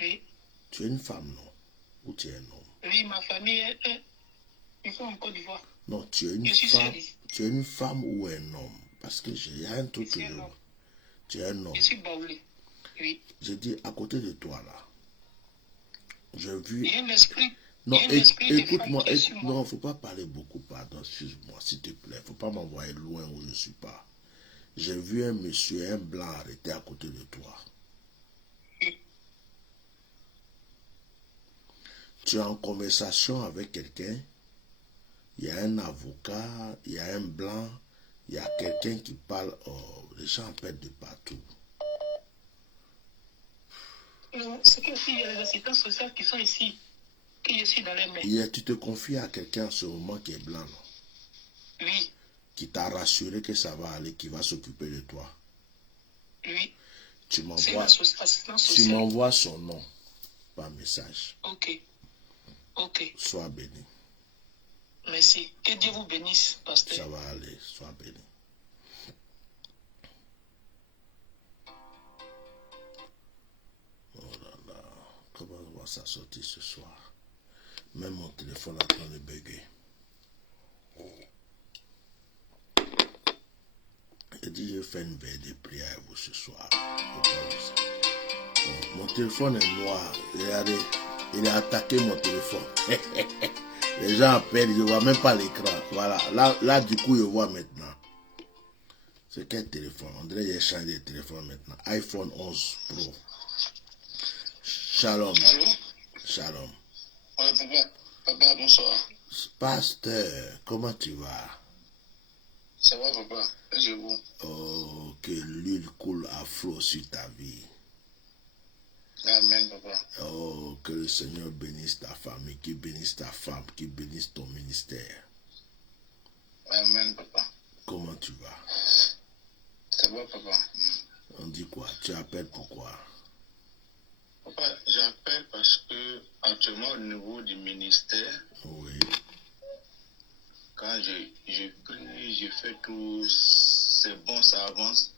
Oui. tu es une femme, non? Ou tu es un homme? Oui, ma famille est ils sont en Côte d'Ivoire. Non, tu es une femme. Tu es une femme ou un homme? Parce que il y a un truc que je vois. Tu es un homme. Je suis baoulé. Oui. J'ai dit à côté de toi là. J'ai vu. Il y a un esprit. Non, écoute-moi. Non, Non, il ne faut pas parler beaucoup, pardon. Excuse-moi, s'il te plaît. Il ne faut pas m'envoyer loin où je ne suis pas. J'ai vu un monsieur, un blanc arrêté à côté de toi. Tu es en conversation avec quelqu'un. Il y a un avocat, il y a un blanc, il y a quelqu'un qui parle. Oh, les gens appellent de partout. Non, c'est qu'il y a les assistants sociaux qui sont ici, qui je suis dans les mains. Hier, tu te confies à quelqu'un en ce moment qui est blanc, non? Oui. Qui t'a rassuré que ça va aller, qui va s'occuper de toi. Oui. Tu m'envoies son nom par message. Ok. Ok. Sois béni. Merci. Que Dieu vous bénisse, pasteur. Ça va aller, sois béni. Oh là là, comment on va s'en sortir ce soir? Même mon téléphone est en train de bugger. Il dit, je fais une veille de prière à vous ce soir. Bon, mon téléphone est noir. Il a attaqué mon téléphone. Les gens appellent, je ne vois même pas l'écran. Voilà, là du coup, je vois maintenant. C'est quel téléphone? On dirait que j'ai changé de téléphone maintenant. iPhone 11 Pro. Shalom. Allô? Shalom. Ouais, papa, bonsoir. Pasteur, comment tu vas? Ça va, papa? Je vous. Oh, que l'huile coule à flot sur ta vie. Amen, papa. Oh, que le Seigneur bénisse ta famille, qu'il bénisse ta femme, qu'il bénisse ton ministère. Amen, papa. Comment tu vas? Ça va, papa? On dit quoi? Tu appelles pourquoi? Papa, j'appelle parce que actuellement au niveau du ministère, Oui. quand je prie, je fais tout, c'est bon, ça avance,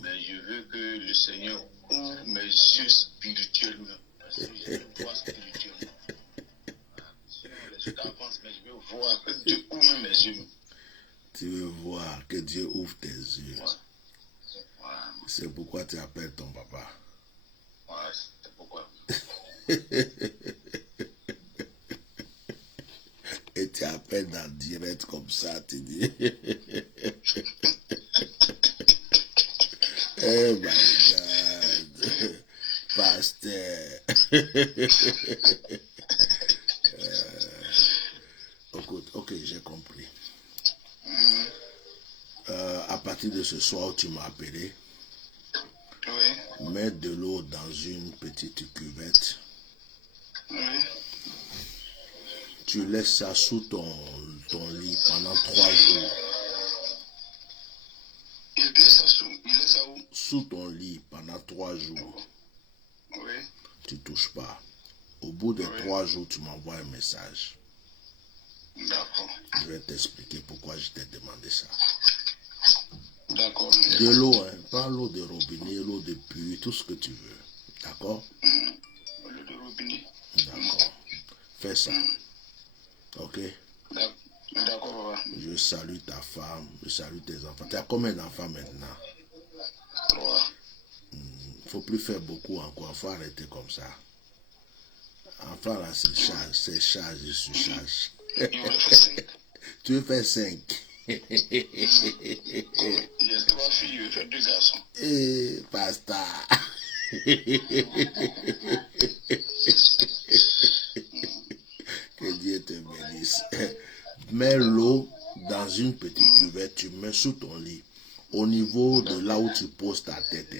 mais je veux que le Seigneur ouvre mes yeux spirituellement. Parce que je veux voir spirituellement. Sinon, les choses avancent, mais je veux voir que Dieu ouvre mes yeux. Tu veux voir que Dieu ouvre tes yeux. Ouais. Voilà. C'est pourquoi tu appelles ton papa. Ouais, c'est pourquoi. Et tu appelles dans le direct comme ça, tu dis. Oh my God. Pasteur. Ok, j'ai compris. À partir de ce soir, tu m'as appelé. Oui. Mets de l'eau dans une petite cuvette. Oui. Tu laisses ça sous ton lit pendant 3 jours. Il laisse ça où? Sous ton lit pendant 3 jours. Oui. Tu touches pas. Au bout de 3 jours, tu m'envoies un message. D'accord. Je vais t'expliquer pourquoi je t'ai demandé ça. D'accord. De l'eau, hein. Pas l'eau de robinet, l'eau de puits, tout ce que tu veux. D'accord? L'eau de robinet. D'accord. Fais ça. Ok? D'accord, papa. Je salue ta femme, je salue tes enfants. Tu as combien d'enfants maintenant? 3. Faut plus faire beaucoup encore, faut arrêter comme ça. Enfin là, c'est charge, je suis charge. Tu veux faire 5? Il y a 3 filles, je veux faire 2 garçons. Eh, pasta. Que Dieu te bénisse. Mets l'eau dans une petite cuvette, tu mets sous ton lit, au niveau de là où tu poses ta tête.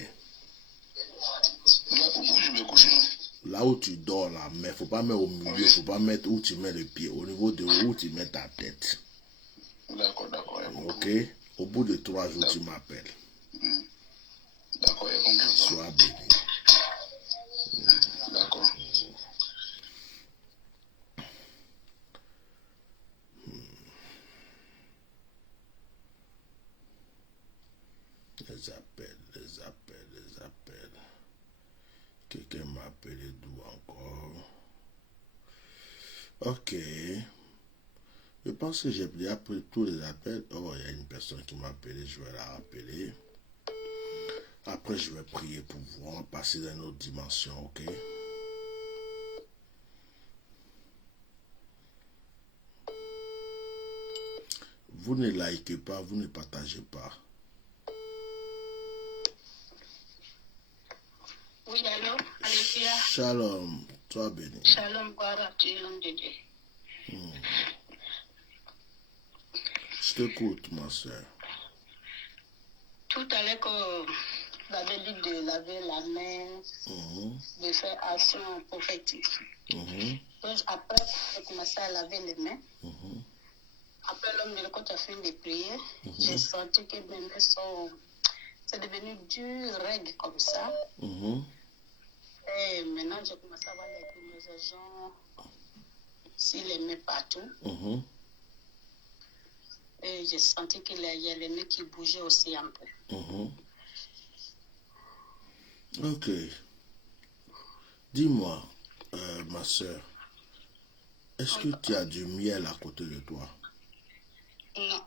Là où je me couche, non? Là où tu dors là, mais faut pas mettre au milieu, faut pas mettre où tu mets le pied, au niveau de où tu mets ta tête. D'accord, d'accord. Ok? Au bout de 3 jours, tu m'appelles. D'accord, il y a compris. Sois béni. Les appels. Quelqu'un m'a appelé d'où encore? Ok. Je pense que j'ai déjà pris tous les appels. Oh, il y a une personne qui m'a appelé, je vais la rappeler. Après, je vais prier pour vous. On va passer dans une autre dimension, ok? Vous ne likez pas, vous ne partagez pas. Oui, allô? Alléluia. Shalom, toi béni. Shalom, gloire tu es l'homme de Dieu. Je t'écoute, ma soeur. Tout à l'heure, que vous avez dit de laver la main, de faire action prophétique. Donc, après, j'ai commencé à laver les mains. Après, l'homme de Dieu, quand tu as fini de prier, j'ai senti que mes mains sont... C'est devenu dur, raides comme ça. Et maintenant, j'ai commencé à avoir les démangeaisons sur les mains partout. Et j'ai senti qu'il y a les mains qui bougeaient aussi un peu. Ok. Dis-moi, ma soeur, est-ce que tu as du miel à côté de toi? Non.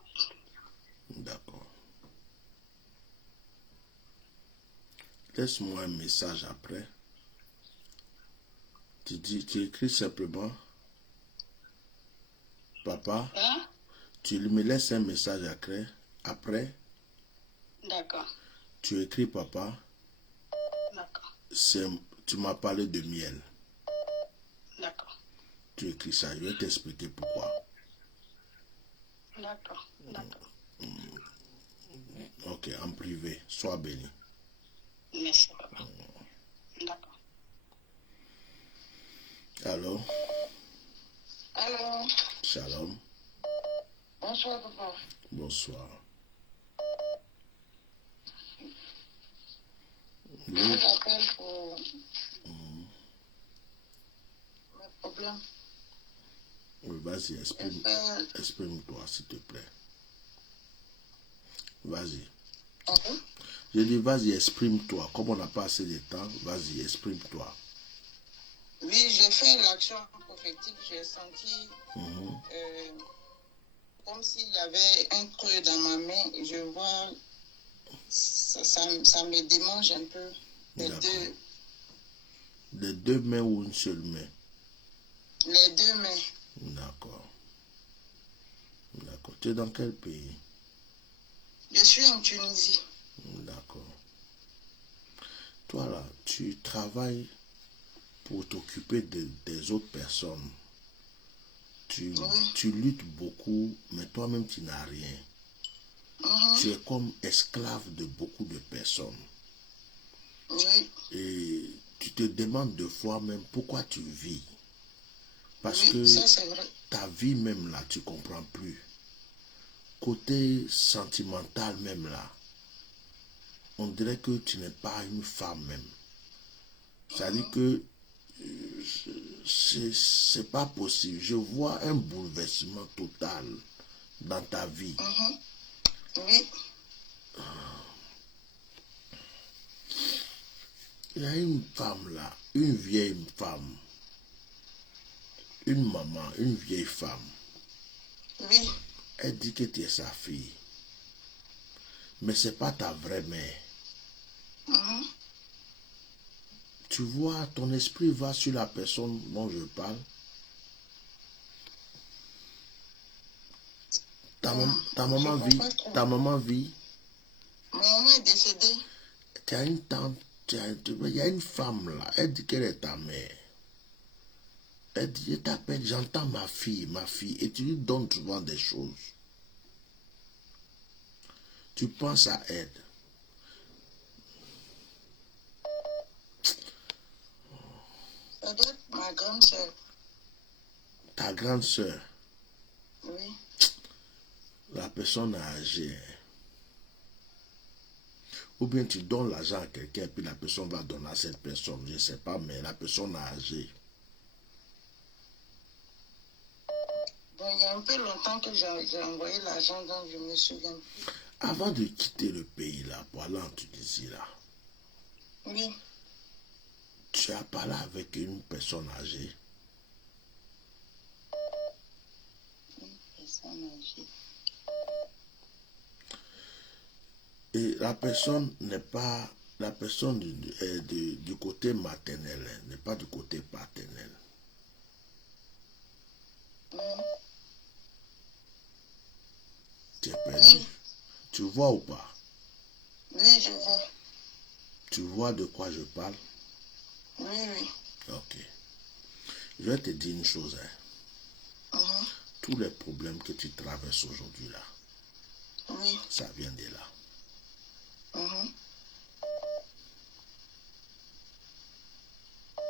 D'accord. Laisse-moi un message après. Tu écris simplement, papa, Hein? tu me laisses un message après. D'accord. Tu écris, papa, D'accord. tu m'as parlé de miel. D'accord. Tu écris ça, je vais t'expliquer pourquoi. D'accord. D'accord. Ok, en privé, sois béni. Merci, papa. D'accord. Allô? Allô? Shalom. Bonsoir, papa. Bonsoir. Je Oui. vous appelle pour mes problèmes. Oui, vas-y, exprime-toi, s'il te plaît. Vas-y. Pardon? Je dis, vas-y, exprime-toi. Comme on n'a pas assez de temps, vas-y, exprime-toi. Oui, j'ai fait l'action prophétique. J'ai senti comme s'il y avait un creux dans ma main. Et je vois, ça me démange un peu. Les deux. Les deux mains ou une seule main? Les deux mains. D'accord. D'accord. Tu es dans quel pays? Je suis en Tunisie. D'accord. Toi là, tu travailles pour t'occuper des autres personnes. Tu luttes beaucoup, mais toi-même tu n'as rien. Tu es comme esclave de beaucoup de personnes. Oui. Et tu te demandes deux fois même pourquoi tu vis. Parce Oui, que ça c'est vrai. ta vie même là, tu ne comprends plus. Côté sentimental même là, on dirait que tu n'es pas une femme même. C'est-à-dire que c'est pas possible. Je vois un bouleversement total dans ta vie. Oui. Il y a une femme là, une vieille femme, une maman, une vieille femme. Oui. Elle dit que tu es sa fille. Mais ce n'est pas ta vraie mère. Tu vois, ton esprit va sur la personne dont je parle. Ta maman vit. Ta maman vit. Ma maman est décédée. Tu as une tante. Il y a une femme là. Elle dit qu'elle est ta mère. Elle dit, je t'appelle, j'entends ma fille. Et tu lui donnes souvent des choses. Tu penses à elle. Ça doit être ma grande soeur. Ta grande soeur. Oui. La personne âgée. Ou bien tu donnes l'argent à quelqu'un et puis la personne va donner à cette personne. Je ne sais pas, mais la personne âgée. Bon, il y a un peu longtemps que j'ai envoyé l'argent, donc je me souviens plus. Avant de quitter le pays là, pour aller en Tunisie là, Oui. tu as parlé avec une personne âgée. Une personne âgée. Et la personne n'est pas, la personne du côté maternel, hein, n'est pas du côté paternel. Tu es perdu. Oui. Tu vois ou pas? Oui, je vois. Tu vois de quoi je parle? Oui, oui. Ok. Je vais te dire une chose. Hein. Tous les problèmes que tu traverses aujourd'hui là, Oui. ça vient de là.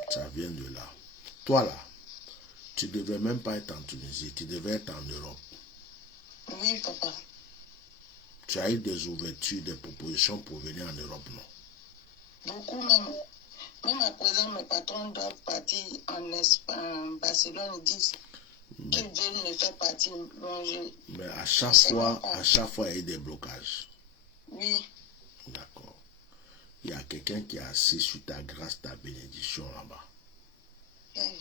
Ça vient de là. Toi là, tu ne devais même pas être en Tunisie, tu devais être en Europe. Oui, papa. Tu as eu des ouvertures, des propositions pour venir en Europe, non? Beaucoup même. Même à présent, mes patrons doivent partir en Espagne, Barcelone, ils disent qu'ils veulent me faire partir longer. Mais à chaque fois, il y a eu des blocages. Oui. D'accord. Il y a quelqu'un qui est assis sur ta grâce, ta bénédiction là-bas. Oui.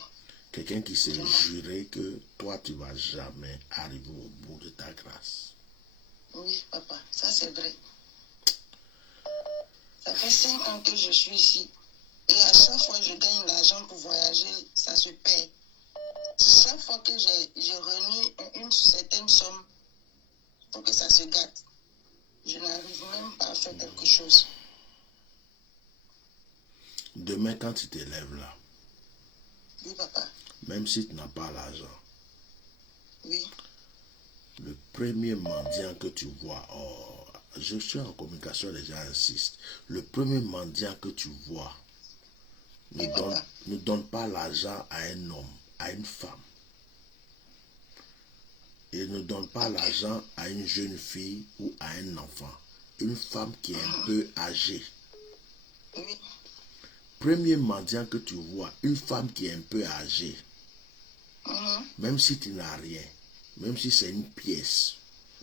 Quelqu'un qui s'est juré que toi, tu ne vas jamais arriver au bout de ta grâce. Oui, papa, ça c'est vrai. Ça fait 5 ans que je suis ici. Et à chaque fois que je gagne l'argent pour voyager, ça se perd. Chaque fois que je réunis une certaine somme pour que ça se gâte, je n'arrive même pas à faire quelque chose. Demain, quand tu te lèves là, Oui, papa. même si tu n'as pas l'argent, Oui. le premier mendiant que tu vois, je suis en communication, les gens insistent, le premier mendiant que tu vois ne donne pas l'argent à un homme, à une femme. Il ne donne pas l'argent à une jeune fille ou à un enfant. Une femme qui est un peu âgée. Oui. Premier mendiant que tu vois, une femme qui est un peu âgée. Même si tu n'as rien, même si c'est une pièce,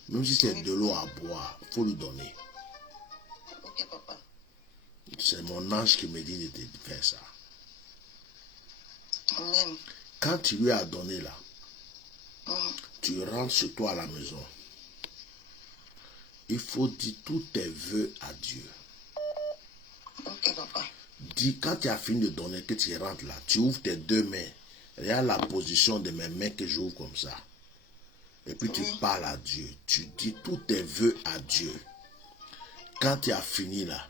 même si c'est de l'eau à boire, il faut lui donner. Ok, papa. C'est mon ange qui me dit de te faire ça. Amen. Quand tu lui as donné là, tu rentres chez toi à la maison. Il faut dire tous tes vœux à Dieu. Ok, papa. Dis, quand tu as fini de donner, que tu rentres là, tu ouvres tes deux mains. Regarde la position de mes mains que j'ouvre comme ça. Et puis tu parles à Dieu. Tu dis tous tes vœux à Dieu. Quand tu as fini là,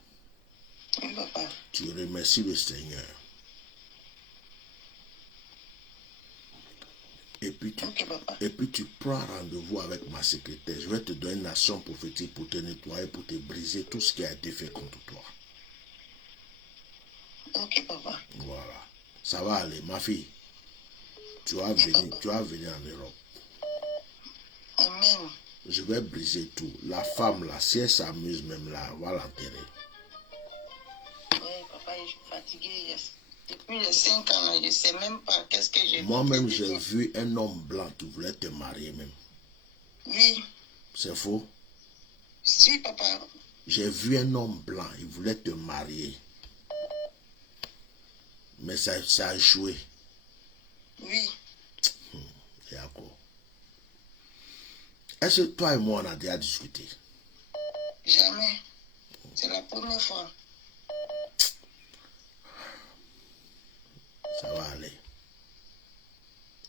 Oui, papa. tu remercies le Seigneur. Et puis tu prends rendez-vous avec ma secrétaire. Je vais te donner une action prophétique pour te nettoyer, pour te briser tout ce qui a été fait contre toi. Ok, papa. Voilà. Ça va aller, ma fille. Tu vas venir en Europe. Amen. Je vais briser tout. La femme là, si elle s'amuse même là, on va l'enterrer. Oui, papa, je suis fatiguée. Depuis les 5 ans, là, je ne sais même pas qu'est-ce que j'ai fait. Moi-même, j'ai vu un homme blanc qui voulait te marier même. Oui. C'est faux? Si, papa. J'ai vu un homme blanc, il voulait te marier. Mais ça a échoué. Oui. D'accord. Est-ce que toi et moi, on a déjà discuté? Jamais. C'est la première fois. Ça va aller.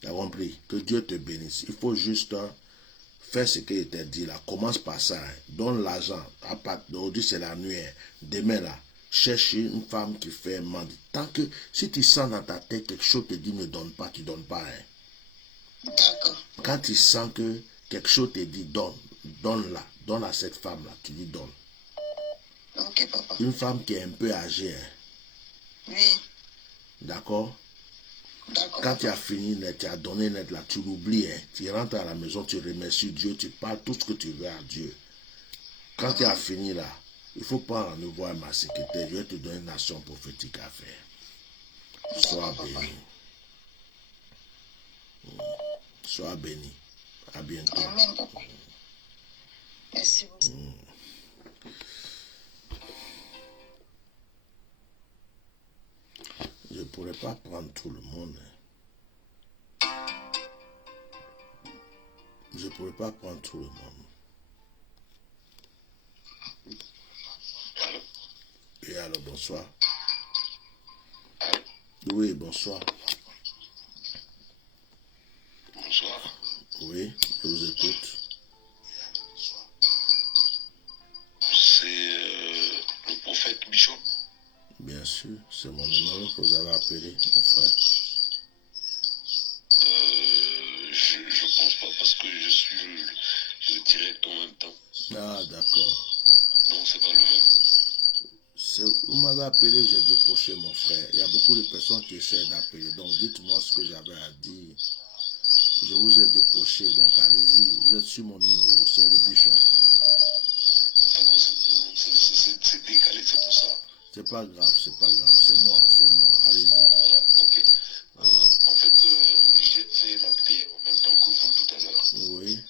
Tu as compris? Que Dieu te bénisse. Il faut juste faire ce qu'il t'a dit là. Commence par ça. Hein. Donne l'argent. Aujourd'hui, c'est la nuit. Hein. Demain, là, cherche une femme qui fait un mandi. Tant que, si tu sens dans ta tête quelque chose te dit ne donne pas, tu ne donnes pas. Hein. D'accord. Quand tu sens que quelque chose te dit donne, donne-la. Donne à cette femme-là. Tu lui donnes. Ok, papa. Une femme qui est un peu âgée. Hein. Oui. D'accord? D'accord. Quand tu as fini, tu as donné net là, tu l'oublies. Hein. Tu rentres à la maison, tu remercies Dieu, tu parles tout ce que tu veux à Dieu. Quand tu as fini là, il faut pas en voir ma secrétaire. Je vais te donner une action prophétique à faire. Sois béni. Sois béni. À bientôt. Amen, papa. Merci beaucoup. Je ne pourrais pas prendre tout le monde. Je ne pourrais pas prendre tout le monde. Et alors, bonsoir. Oui, bonsoir. Bonsoir. Oui, je vous écoute. C'est le prophète Bishop. Bien sûr, c'est mon numéro que vous avez appelé, mon frère. Je pense pas parce que je suis le direct en même temps. Ah, d'accord. Non, c'est pas le même. Vous m'avez appelé, j'ai décroché, mon frère. Il y a beaucoup de personnes qui essaient d'appeler. Donc, dites-moi ce que j'avais à dire. Je vous ai décroché, donc allez-y. Vous êtes sur mon numéro, c'est le Bishop. D'accord, c'est décalé, c'est pour ça. C'est pas grave, c'est pas grave. C'est moi, allez-y. Voilà, ok. En fait, j'ai fait la prière en même temps que vous tout à l'heure. Oui.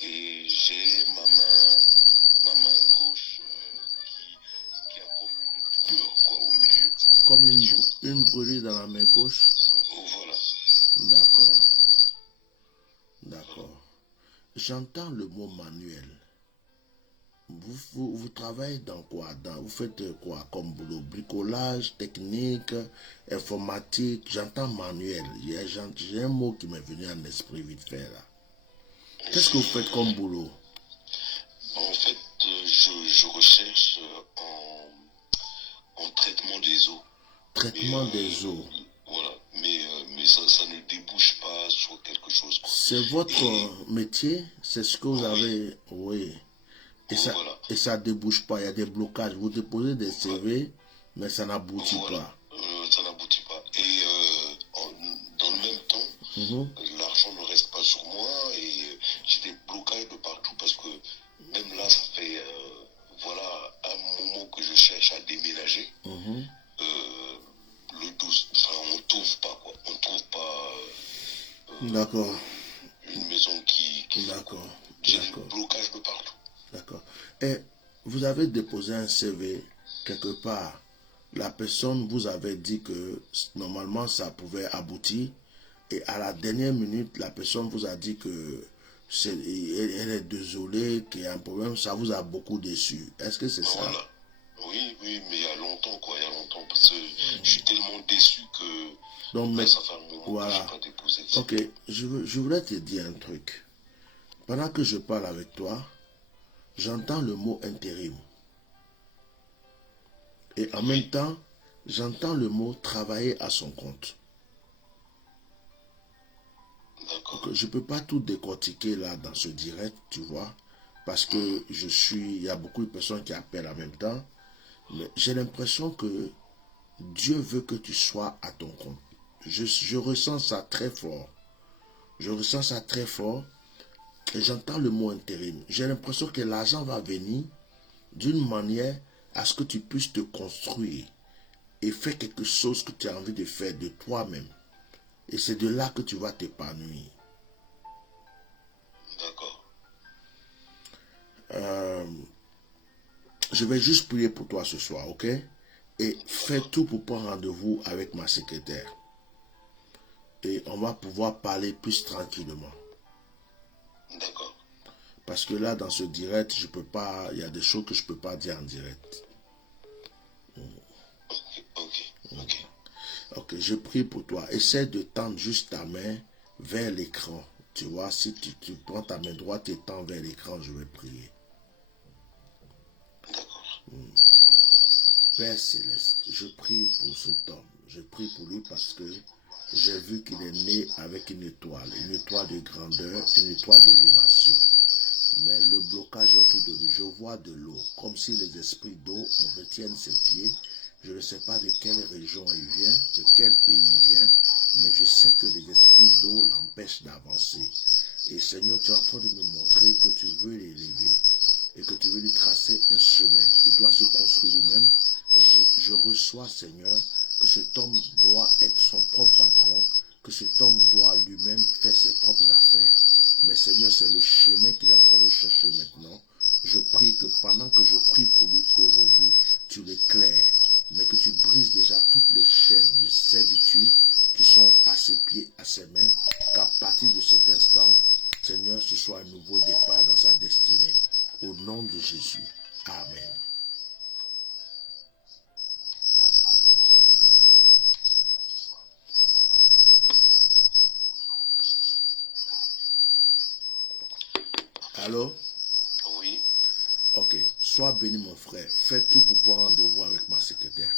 Et j'ai ma main gauche qui a comme une douleur quoi, au milieu. Comme une brûlure dans la main gauche. Voilà. D'accord. D'accord. J'entends le mot manuel. Vous travaillez dans quoi? Vous faites quoi comme boulot? Bricolage, technique, informatique. J'entends manuel. J'ai un mot qui m'est venu en esprit vite fait là. Qu'est-ce que vous faites comme boulot? En fait, je recherche en traitement des eaux. Traitement des eaux. Voilà, mais ça ne débouche pas sur quelque chose. C'est votre métier? C'est ce que vous avez? Oui. Et ça débouche pas, il y a des blocages. Vous déposez des CV, mais ça n'aboutit pas. Ça n'aboutit pas. Et dans le même temps, l'argent ne reste pas sur moi et j'ai des blocages de partout parce que même là, ça fait un moment que je cherche à déménager. On trouve pas quoi. On trouve pas. D'accord. Une maison qui D'accord. J'ai des blocages de partout. D'accord. Et vous avez déposé un CV quelque part. La personne vous avait dit que normalement ça pouvait aboutir. Et à la dernière minute, la personne vous a dit que elle est désolée, qu'il y a un problème. Ça vous a beaucoup déçu. Est-ce que c'est ça? Oui, mais il y a longtemps, quoi. Il y a longtemps. Parce que je suis tellement déçu que donc, ça fait un moment que je n'ai pas déposé. Ok, je voudrais te dire un truc. Pendant que je parle avec toi, j'entends le mot intérim. Et en même temps, j'entends le mot travailler à son compte. Donc, je ne peux pas tout décortiquer là dans ce direct, tu vois, parce que il y a beaucoup de personnes qui appellent en même temps, mais j'ai l'impression que Dieu veut que tu sois à ton compte. Je ressens ça très fort. Je ressens ça très fort. Et j'entends le mot intérim. J'ai l'impression que l'argent va venir d'une manière à ce que tu puisses te construire et faire quelque chose que tu as envie de faire de toi-même. Et c'est de là que tu vas t'épanouir. D'accord. Je vais juste prier pour toi ce soir, ok? Et fais tout pour prendre rendez-vous avec ma secrétaire. Et on va pouvoir parler plus tranquillement. D'accord. Parce que là, dans ce direct, je peux pas. Il y a des choses que je peux pas dire en direct. Ok, je prie pour toi. Essaie de tendre juste ta main vers l'écran. Tu vois, si tu prends ta main droite et tends vers l'écran, je vais prier. D'accord. Père Céleste, je prie pour cet homme. Je prie pour lui parce que j'ai vu qu'il est né avec une étoile de grandeur, une étoile d'élévation. Mais le blocage autour de lui, je vois de l'eau, comme si les esprits d'eau retiennent ses pieds. Je ne sais pas de quelle région il vient, de quel pays il vient, mais je sais que les esprits d'eau l'empêchent d'avancer. Et Seigneur, tu es en train de me montrer que tu veux l'élever et que tu veux lui tracer un chemin. Il doit se construire lui-même. Je reçois, Seigneur, que cet homme doit être son propre patron, que cet homme doit lui-même faire ses propres affaires. Mais Seigneur, c'est le chemin qu'il est en train de chercher maintenant. Je prie que pendant que je nom de Jésus. Amen. Allô? Oui. Ok. Sois béni, mon frère. Fais tout pour prendre rendez-vous avec ma secrétaire.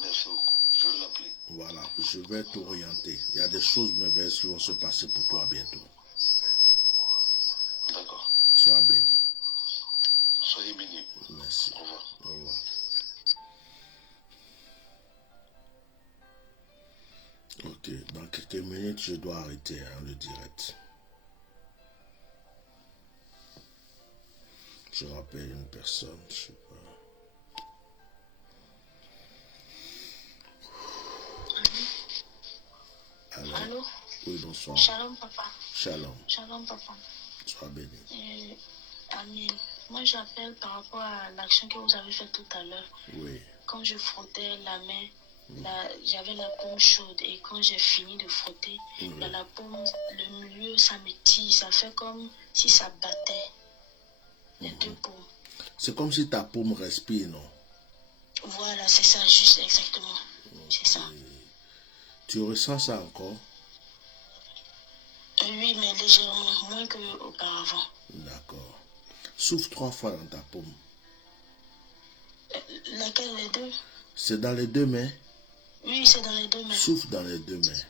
Merci beaucoup. Je vais l'appeler. Voilà. Je vais t'orienter. Il y a des choses merveilleuses qui vont se passer pour toi bientôt. D'accord. Sois béni. Soyez bénis. Merci. Au revoir. Au revoir. Ok. Dans quelques minutes, je dois arrêter le direct. Je rappelle une personne, je sais pas. Allô? Oui, bonsoir. Shalom, papa. Shalom. Shalom, papa. Sois béni. Amen. Moi, j'appelle par rapport à l'action que vous avez faite tout à l'heure. Oui. Quand je frottais la main, j'avais la paume chaude. Et quand j'ai fini de frotter, la paume, le milieu, ça me tire. Ça fait comme si ça battait. Les deux paumes. C'est comme si ta paume respire, non? Voilà, c'est ça, juste exactement. C'est ça. Tu ressens ça encore? Oui, mais légèrement, moins qu'auparavant. D'accord. Souffle 3 fois dans ta paume. Laquelle, les deux? C'est dans les deux mains? Oui, c'est dans les deux mains. Souffle dans les deux mains.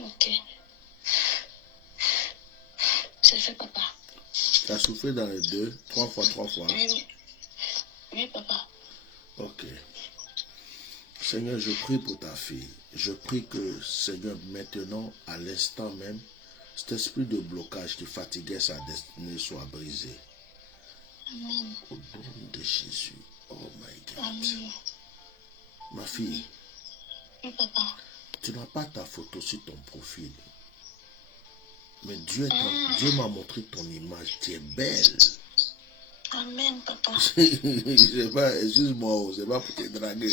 Ok. C'est fait, papa. Tu as soufflé dans les deux, 3 fois. Oui. Oui, papa. Ok. Seigneur, je prie pour ta fille. Je prie que, Seigneur, maintenant, à l'instant même, cet esprit de blocage qui fatiguait sa destinée soit brisé. Amen. Au nom de Jésus. Oh my God. Amen. Ma fille, Oui, papa. tu n'as pas ta photo sur ton profil. Mais Dieu m'a montré ton image. Tu es belle. Amen, papa. C'est pas, excuse-moi, c'est pas pour te draguer.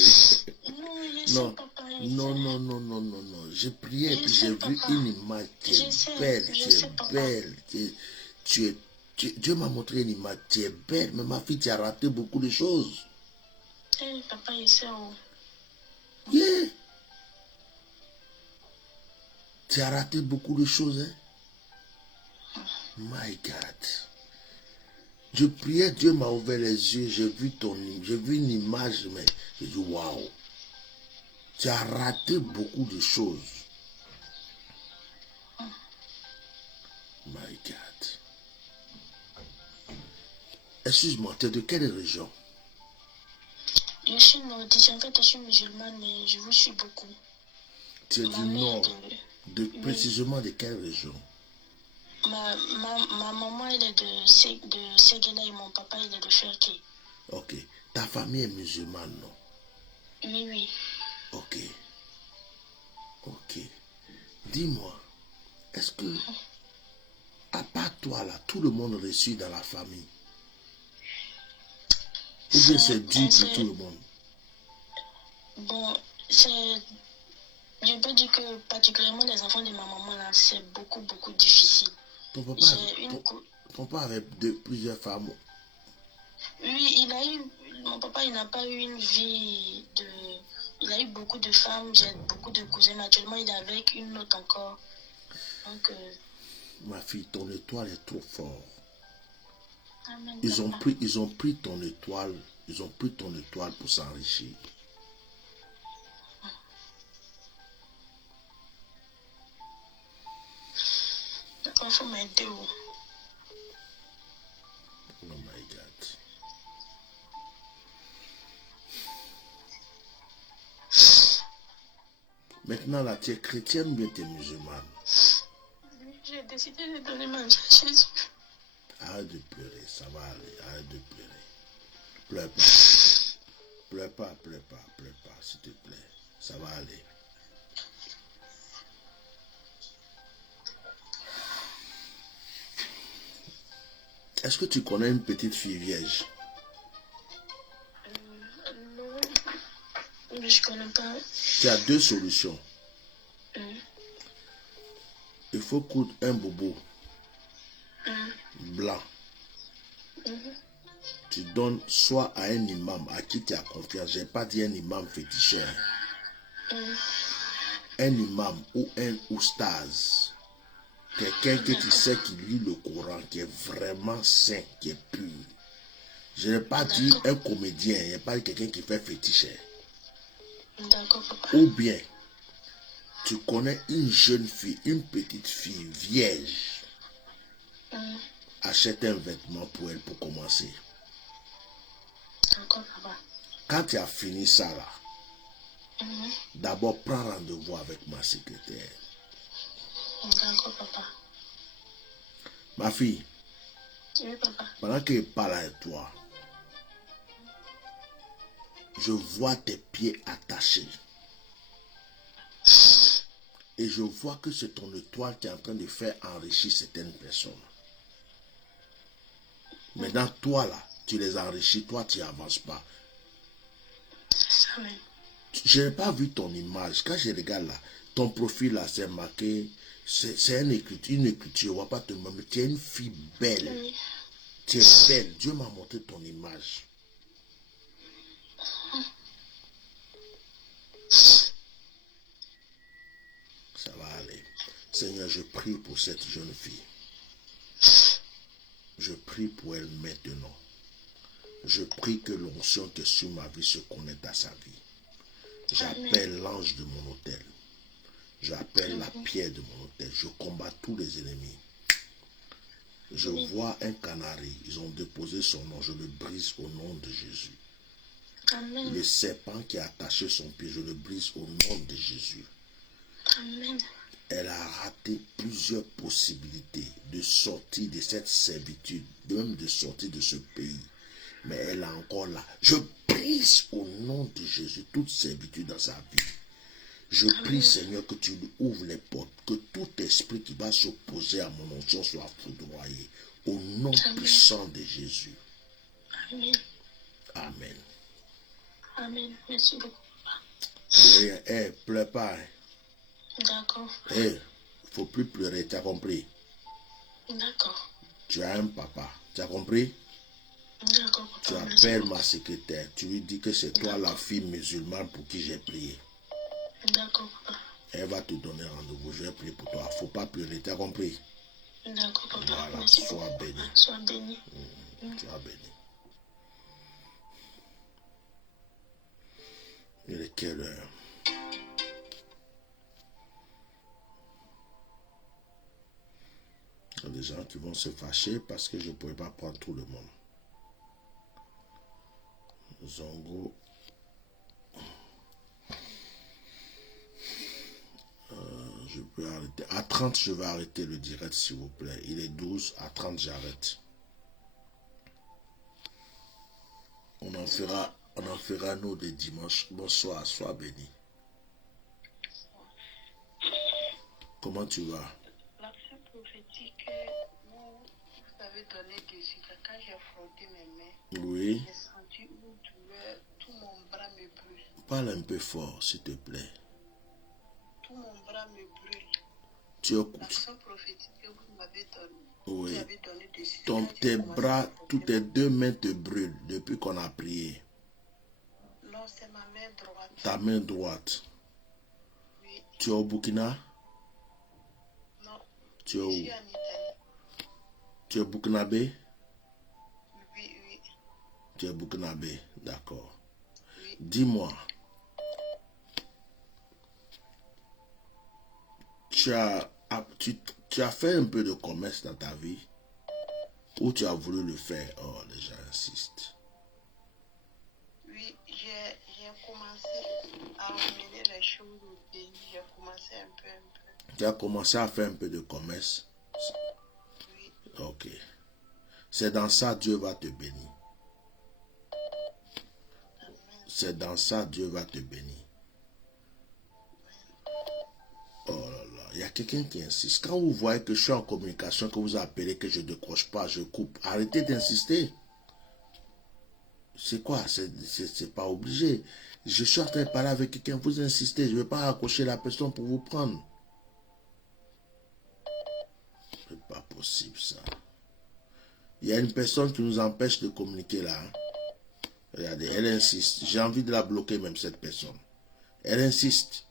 Non, papa. Non. J'ai prié et puis j'ai vu une image. Tu es belle. Dieu m'a montré une image. Tu es belle, mais ma fille, tu as raté beaucoup de choses. Papa, il sait où. Yeah. Tu as raté beaucoup de choses, hein? My God. Je priais, Dieu m'a ouvert les yeux, j'ai vu une image, mais j'ai dit waouh. Tu as raté beaucoup de choses. My God. Excuse-moi, tu es de quelle région? Je suis nordiste, en fait, je suis musulmane, mais je vous suis beaucoup. Tu es du nord. Précisément de quelle région? Ma maman, elle est de Séguéla et mon papa, il est de Ferké. Ok. Ta famille est musulmane, non? Oui. Ok. Dis-moi, est-ce que, à part toi, là, tout le monde réussit dans la famille? Ou bien c'est dur pour tout le monde? Bon, je peux dire que particulièrement les enfants de ma maman, là, c'est beaucoup difficile. Ton papa avait plusieurs femmes. Oui, mon papa, il n'a pas eu une vie de... Il a eu beaucoup de femmes, j'ai beaucoup de cousins. Actuellement, il est avec une autre encore. Donc... Ma fille, ton étoile est trop fort. Amen, ils ont pris ton étoile pour s'enrichir. Il faut m'aider. Oh my God. Maintenant là, tu es chrétienne ou bien tu es musulmane? J'ai décidé de donner ma vie à Jésus. Arrête de pleurer, ça va aller, arrête de pleurer. Pleure pas, s'il te plaît, ça va aller. Est-ce que tu connais une petite fille vierge? Non, je connais pas. Tu as deux solutions. Il faut coudre un bobo blanc Tu donnes soit à un imam à qui tu as confiance. Je n'ai pas dit un imam féticheur. Un imam ou un oustaz. Quelqu'un que tu sais qui lit le Coran, qui est vraiment saint, qui est pur. Je n'ai pas dit un comédien, je n'ai pas dit quelqu'un qui fait féticheur. Ou bien, tu connais une jeune fille, une petite fille vierge. Achète un vêtement pour elle pour commencer. Quand tu as fini ça là, d'abord prends rendez-vous avec ma secrétaire. D'accord, papa. Ma fille, Oui, papa. pendant qu'elle parle avec toi, je vois tes pieds attachés. Et je vois que c'est ton étoile qui est en train de faire enrichir certaines personnes. Maintenant, toi là, tu les enrichis, toi tu n'avances pas. C'est ça même. Je n'ai pas vu ton image. Quand je regarde là, ton profil là, c'est marqué, c'est une écriture, on ne va pas te demander, tu es une fille belle. Oui. Tu es belle. Dieu m'a montré ton image. Ça va aller. Seigneur, je prie pour cette jeune fille. Je prie pour elle maintenant. Je prie que l'onction qui est sur ma vie se connecte à sa vie. J'appelle l'ange de mon autel. J'appelle la pierre de mon autel. Je combats tous les ennemis. Je vois un canari. Ils ont déposé son nom. Je le brise au nom de Jésus. Amen. Le serpent qui a attaché son pied, je le brise au nom de Jésus. Amen. Elle a raté plusieurs possibilités de sortir de cette servitude, même de sortir de ce pays. Mais elle est encore là. Je brise au nom de Jésus toute servitude dans sa vie. Je prie, Seigneur, que tu lui ouvres les portes, que tout esprit qui va s'opposer à mon onction soit foudroyé. Au nom puissant de Jésus. Amen. Amen. Amen. Merci beaucoup, papa. Eh, pleure pas. Hein. D'accord. Eh, il ne faut plus pleurer, tu as compris? D'accord. Tu as un papa, tu as compris? D'accord, papa. Tu Merci appelles beaucoup. ma secrétaire, tu lui dis que c'est toi la fille musulmane pour qui j'ai prié. D'accord, papa. Elle va te donner rendez-vous, je vais prier pour toi. Il ne faut pas pleurer, tu as compris? D'accord, papa. Voilà, Merci beaucoup. sois béni. Sois béni. Sois béni. Il est quelle heure? Il y a des gens qui vont se fâcher parce que je ne pourrais pas prendre tout le monde. Zongo. Je peux arrêter. À 30, je vais arrêter le direct, s'il vous plaît. Il est 12. À 30, j'arrête. On en fera nous des dimanches. Bonsoir, sois béni. Comment tu vas? L'action prophétique, vous avez donné dessus. Quand j'ai frotté mes mains, Oui. j'ai senti une douleur. Tout mon bras me brûle. Parle un peu fort, s'il te plaît. Tout mon bras me brûle. Tu écoutes. L'action prophétique que vous m'avez donnée. Oui. Vous avez donné dessus. Tes bras, tous tes deux mains te brûlent depuis qu'on a prié. Non, c'est ma main droite. Ta main droite. Oui. Tu es au Burkina? Non. Tu es Je où? suis en Italie. Tu es burkinabé? Oui, oui. Tu es burkinabé, d'accord. Oui. Dis-moi, tu as fait un peu de commerce dans ta vie? Ou tu as voulu le faire? Oh, les gens insistent. Oui, j'ai commencé à emmener les choses au pays. J'ai commencé un peu. Tu as commencé à faire un peu de commerce? Oui. Ok. C'est dans ça Dieu va te bénir. C'est dans ça Dieu va te bénir. Oh là là, il y a quelqu'un qui insiste. Quand vous voyez que je suis en communication, que vous appelez, que je ne décroche pas, je coupe. Arrêtez d'insister. C'est quoi? C'est pas obligé. Je suis en train de parler avec quelqu'un, vous insistez. Je ne vais pas raccrocher la personne pour vous prendre. C'est pas possible ça. Il y a une personne qui nous empêche de communiquer là. Hein. Regardez, elle insiste. J'ai envie de la bloquer même cette personne. Elle insiste.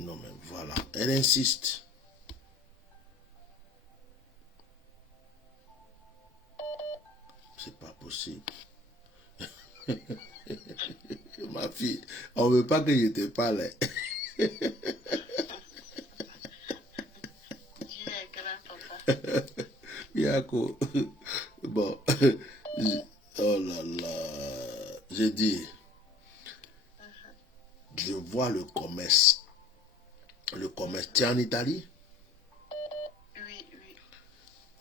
Non mais voilà, elle insiste. C'est pas possible. Ma fille, on veut pas que je te parle. Dieu est grand, papa. Yako. Bon. Oh là là. Je dis. Je vois le commerce. Le commerce. Tu es en Italie? Oui,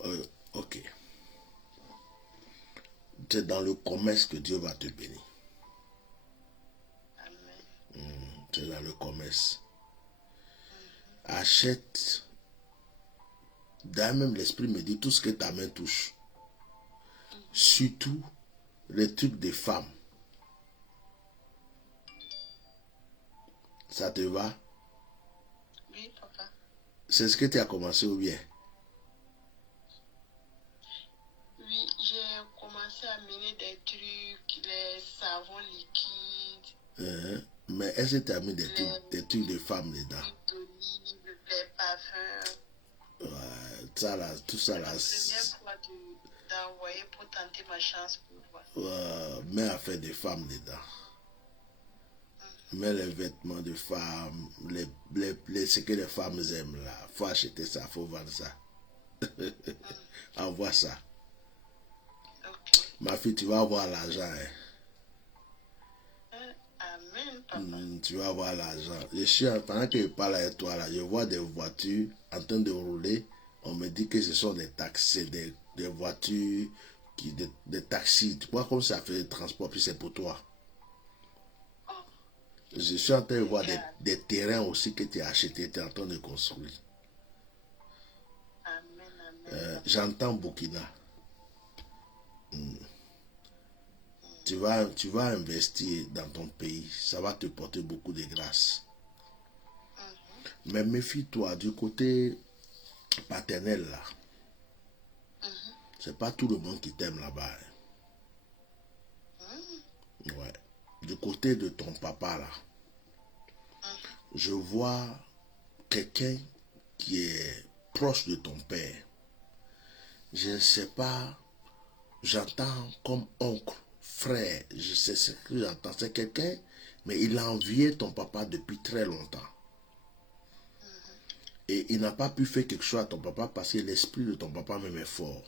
oui. Ok. C'est dans le commerce que Dieu va te bénir. Amen. C'est dans le commerce. Achète. D'ailleurs, même l'esprit me dit tout ce que ta main touche. Surtout les trucs des femmes. Ça te va? Oui, papa. C'est ce que tu as commencé ou bien? Oui, j'ai commencé à mener des trucs, les savons liquides. Mais est-ce que tu as mis des trucs de femmes dedans? D'olive, les parfums. Ouais, ça là, tout ça là. La première fois d'envoyer pour tenter ma chance pour voir. Mets affaire des femmes dedans. Mets les vêtements de femmes, ce que les femmes aiment là. Faut acheter ça, faut vendre ça. Envoie ça. Okay. Ma fille, tu vas avoir l'argent. Hein. Amen, papa. Tu vas avoir l'argent. Je suis, pendant que je parle avec toi là, je vois des voitures en train de rouler. On me dit que ce sont des taxis, des voitures, des taxis. Tu vois comme ça fait le transport, puis c'est pour toi. Je suis en train de voir des terrains aussi que tu as achetés, tu es en train de construire. Amen, amen. J'entends Burkina. Tu vas investir dans ton pays, ça va te porter beaucoup de grâce. Mais méfie-toi du côté paternel là. C'est pas tout le monde qui t'aime là-bas. Ouais. Du côté de ton papa là, je vois quelqu'un qui est proche de ton père. Je ne sais pas, j'entends comme oncle, frère, je sais ce que j'entends. C'est quelqu'un, mais il a envié ton papa depuis très longtemps. Et il n'a pas pu faire quelque chose à ton papa parce que l'esprit de ton papa même est fort.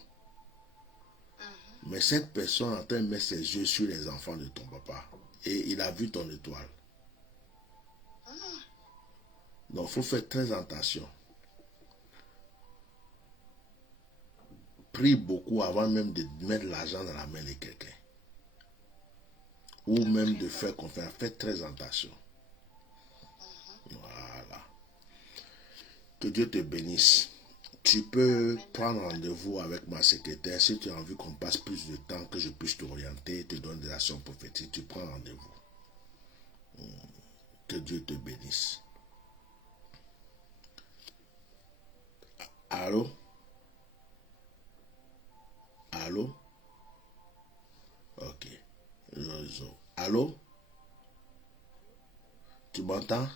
Mais cette personne est en train de mettre ses yeux sur les enfants de ton papa. Et il a vu ton étoile. Donc il faut faire très attention. Prie beaucoup avant même de mettre l'argent dans la main de quelqu'un. Ou même de faire confiance. Faites très attention. Voilà. Que Dieu te bénisse. Tu peux prendre rendez-vous avec ma secrétaire si tu as envie qu'on passe plus de temps, que je puisse t'orienter, te donner des actions prophétiques. Tu prends rendez-vous. Que Dieu te bénisse. Allô? Allô? Ok. Allô? Tu m'entends?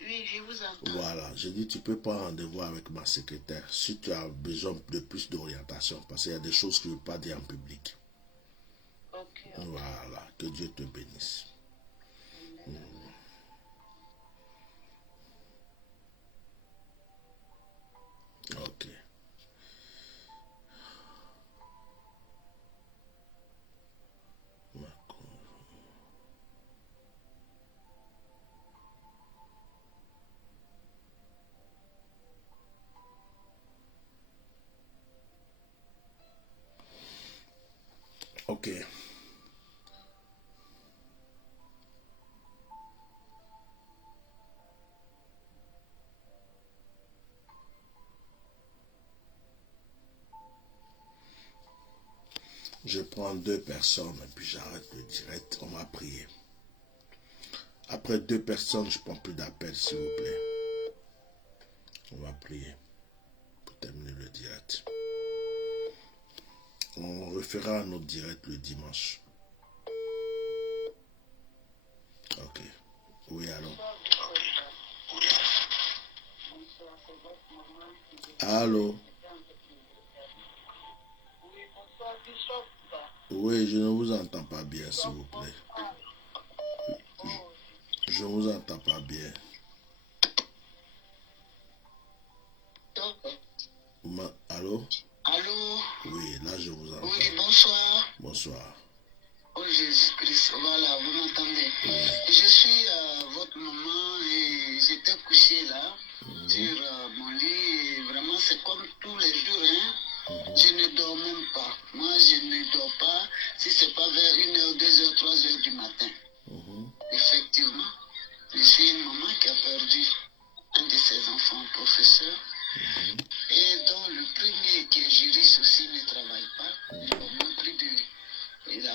Oui, je vous entends. Voilà, je dis tu peux prendre rendez-vous avec ma secrétaire si tu as besoin de plus d'orientation parce qu'il y a des choses que je ne peux pas dire en public. Ok. Voilà, que Dieu te bénisse. Ok. Ok. Je prends 2 personnes et puis j'arrête le direct. On va prier. Après 2 personnes, je prends plus d'appels, s'il vous plaît. On va prier pour terminer le direct. On refera un autre direct le dimanche. Ok. Oui, allô. Allô. Oui, je ne vous entends pas bien, s'il vous plaît. Je ne vous entends pas bien. Allô? Allô? Oui, là je vous entends. Oui, bonsoir. Bonsoir. Oh Jésus-Christ, voilà, vous m'entendez. Oui. Je suis votre maman et j'étais couché là sur mon lit. Et vraiment, c'est comme tous les jours, hein. Je ne dors même pas. Moi, je ne dors pas si c'est pas vers 1h, 2h, 3h du matin. Effectivement, je suis une maman qui a perdu un de ses enfants professeur. Et dont le premier qui est juriste aussi ne travaille pas. Il a moins plus de... Il va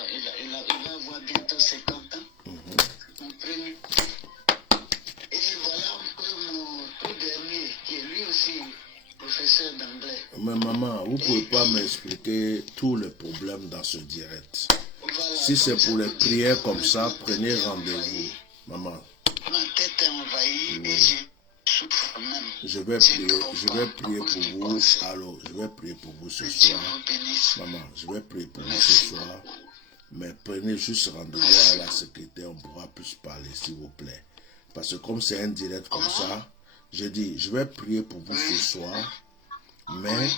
avoir bientôt 50 ans. Mon premier. Et voilà un peu mon tout dernier, qui est lui aussi professeur d'anglais. Mais maman, vous ne pouvez pas m'expliquer tous les problèmes dans ce direct. Voilà, Si c'est pour les prières comme ça, prenez rendez-vous. Maman. Ma tête est envahie et je souffre même. Je vais prier pour vous. Allô, je vais prier pour vous ce soir. Maman, je vais prier pour vous ce soir. Mais prenez juste rendez-vous à la secrétaire, on pourra plus parler, s'il vous plaît. Parce que comme c'est un direct comme ça, je dis, je vais prier pour vous ce soir. Mais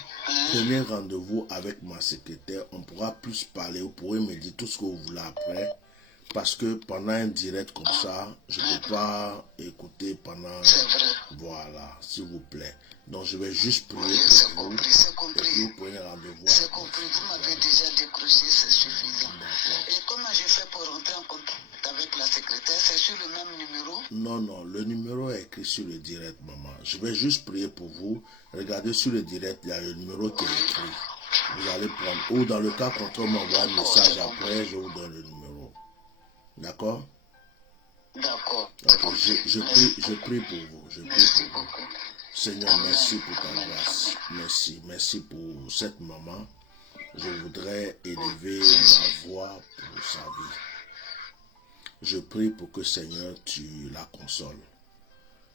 prenez rendez-vous avec ma secrétaire, on pourra plus parler, vous pourrez me dire tout ce que vous voulez après. Parce que pendant un direct comme ça, je ne peux pas écouter pendant... Voilà, s'il vous plaît. Donc je vais juste prier pour vous. Et puis vous prenez rendez-vous. C'est compris, vous m'avez déjà décroché, c'est suffisant. Et comment je fais pour rentrer en contact avec la secrétaire? C'est sur le même numéro? Non, non, le numéro est écrit sur le direct, maman. Je vais juste prier pour vous. Regardez sur le direct, il y a le numéro qui est écrit. Vous allez prendre. Ou dans le cas contraire, m'envoie un message après, je vous donne le numéro. D'accord? D'accord. Je prie pour vous. Je prie Merci pour vous. beaucoup. Seigneur, merci pour ta grâce. Merci. Merci pour cette maman. Je voudrais élever ma voix pour sa vie. Je prie pour que, Seigneur, tu la consoles.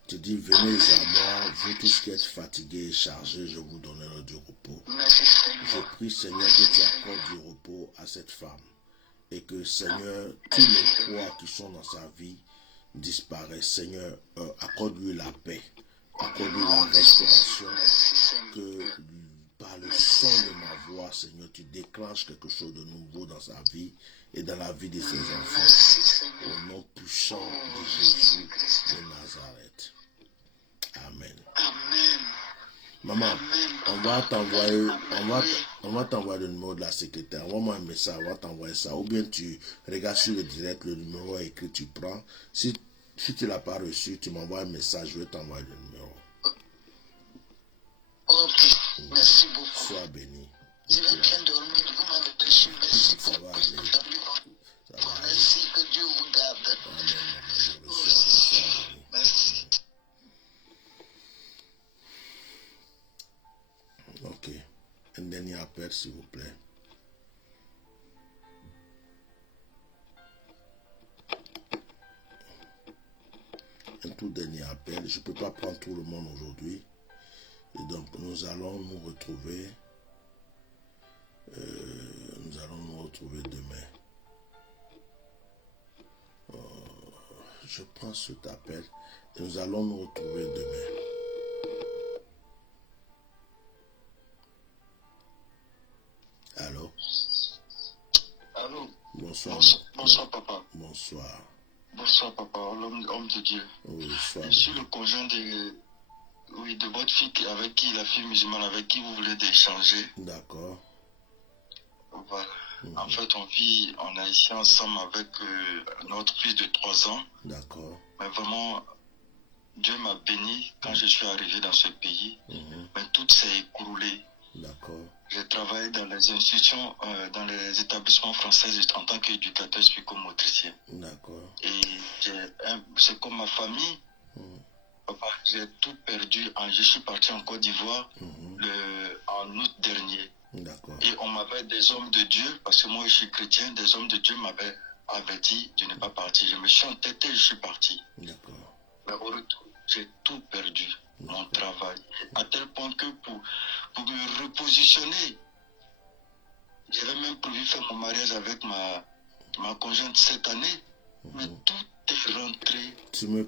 Tu dis, venez à moi, vous tous qui êtes fatigués et chargés, je vous donnerai du repos. Je prie, Seigneur, que tu accordes du repos à cette femme. Et que, Seigneur, tous les poids qui sont dans sa vie disparaissent. Seigneur, accorde-lui la paix. Accorde-lui la restauration. Que par le son de ma voix, Seigneur, tu déclenches quelque chose de nouveau dans sa vie et dans la vie de ses enfants. Au nom puissant de Jésus de Nazareth. Amen. Amen. Maman, on va t'envoyer le numéro de la secrétaire. Envoie-moi un message, on va t'envoyer ça. Ou bien tu regardes sur le direct, le numéro est écrit, tu prends. Si tu ne l'as pas reçu, tu m'envoies un message, je vais t'envoyer le numéro. Ok, merci beaucoup. Sois béni. Je vais bien dormir, vous m'avez reçu, merci Ça va beaucoup. aller. Ça va aller. Merci, que Dieu vous garde. Amen, maman, je reçois. Sois béni. Merci. Ok. Un dernier appel, s'il vous plaît. Un tout dernier appel. Je ne peux pas prendre tout le monde aujourd'hui. Et donc, nous allons nous retrouver. Demain. Je prends cet appel. Et nous allons nous retrouver demain. Allô? Allô? Bonsoir. Bonsoir, papa. Bonsoir. Bonsoir, papa, l'homme de Dieu. Oui, sois Je suis le conjoint de votre fille avec qui, la fille musulmane avec qui vous voulez d'échanger. D'accord. Voilà. En fait, on vit en haïtien ensemble avec notre fils de 3 ans. D'accord. Mais vraiment, Dieu m'a béni quand je suis arrivé dans ce pays. Mais tout s'est écroulé. D'accord. J'ai travaillé dans les institutions, dans les établissements français en tant qu'éducateur psychomotricien. D'accord. Et c'est comme ma famille. Papa, j'ai tout perdu. Je suis parti en Côte d'Ivoire en en août dernier. D'accord. Et on m'avait, des hommes de Dieu, parce que moi je suis chrétien, des hommes de Dieu m'avaient averti de ne pas partir. Je me suis entêté, je suis parti. D'accord. Mais au retour, j'ai tout perdu, mon travail. À tel point que pour me repositionner, j'avais même prévu faire mon mariage avec ma conjointe cette année. Mais tout est rentré. Tu me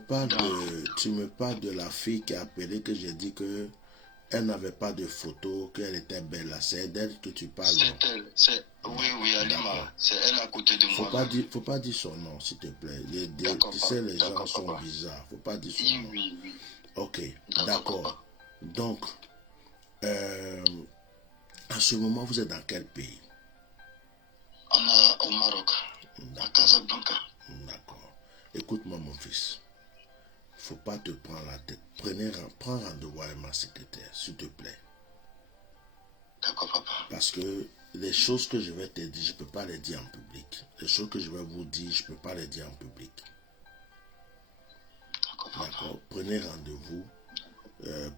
parles de la fille qui a appelé, que j'ai dit que elle n'avait pas de photo, qu'elle était belle. C'est d'elle que tu parles. C'est elle. Oui, Alima. C'est elle à côté de moi. Faut pas dire son nom, s'il te plaît. Tu sais, les gens sont bizarres. Faut pas dire son nom. Oui. Ok, d'accord. Donc, en ce moment, vous êtes dans quel pays? Au Maroc, à Casablanca. D'accord. Écoute-moi, mon fils. Faut pas te prendre la tête. Prends rendez-vous avec ma secrétaire, s'il te plaît. D'accord, papa. Parce que les choses que je vais te dire, je ne peux pas les dire en public. Les choses que je vais vous dire, je ne peux pas les dire en public. D'accord. Prenez rendez-vous.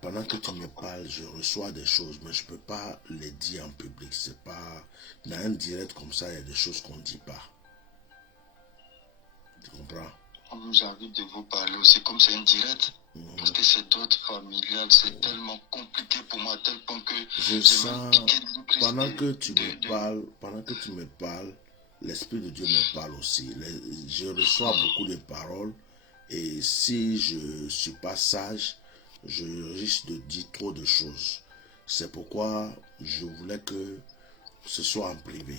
Pendant que tu me parles, je reçois des choses, mais je ne peux pas les dire en public. C'est pas... Dans un direct comme ça, il y a des choses qu'on ne dit pas. Tu comprends? J'ai envie de vous parler aussi, comme c'est un direct. Parce que c'est d'autres familiales, c'est tellement compliqué pour moi, à tel point que je sens, pendant que tu me parles, l'Esprit de Dieu me parle aussi. Je reçois beaucoup de paroles, et si je ne suis pas sage, je risque de dire trop de choses. C'est pourquoi je voulais que ce soit en privé.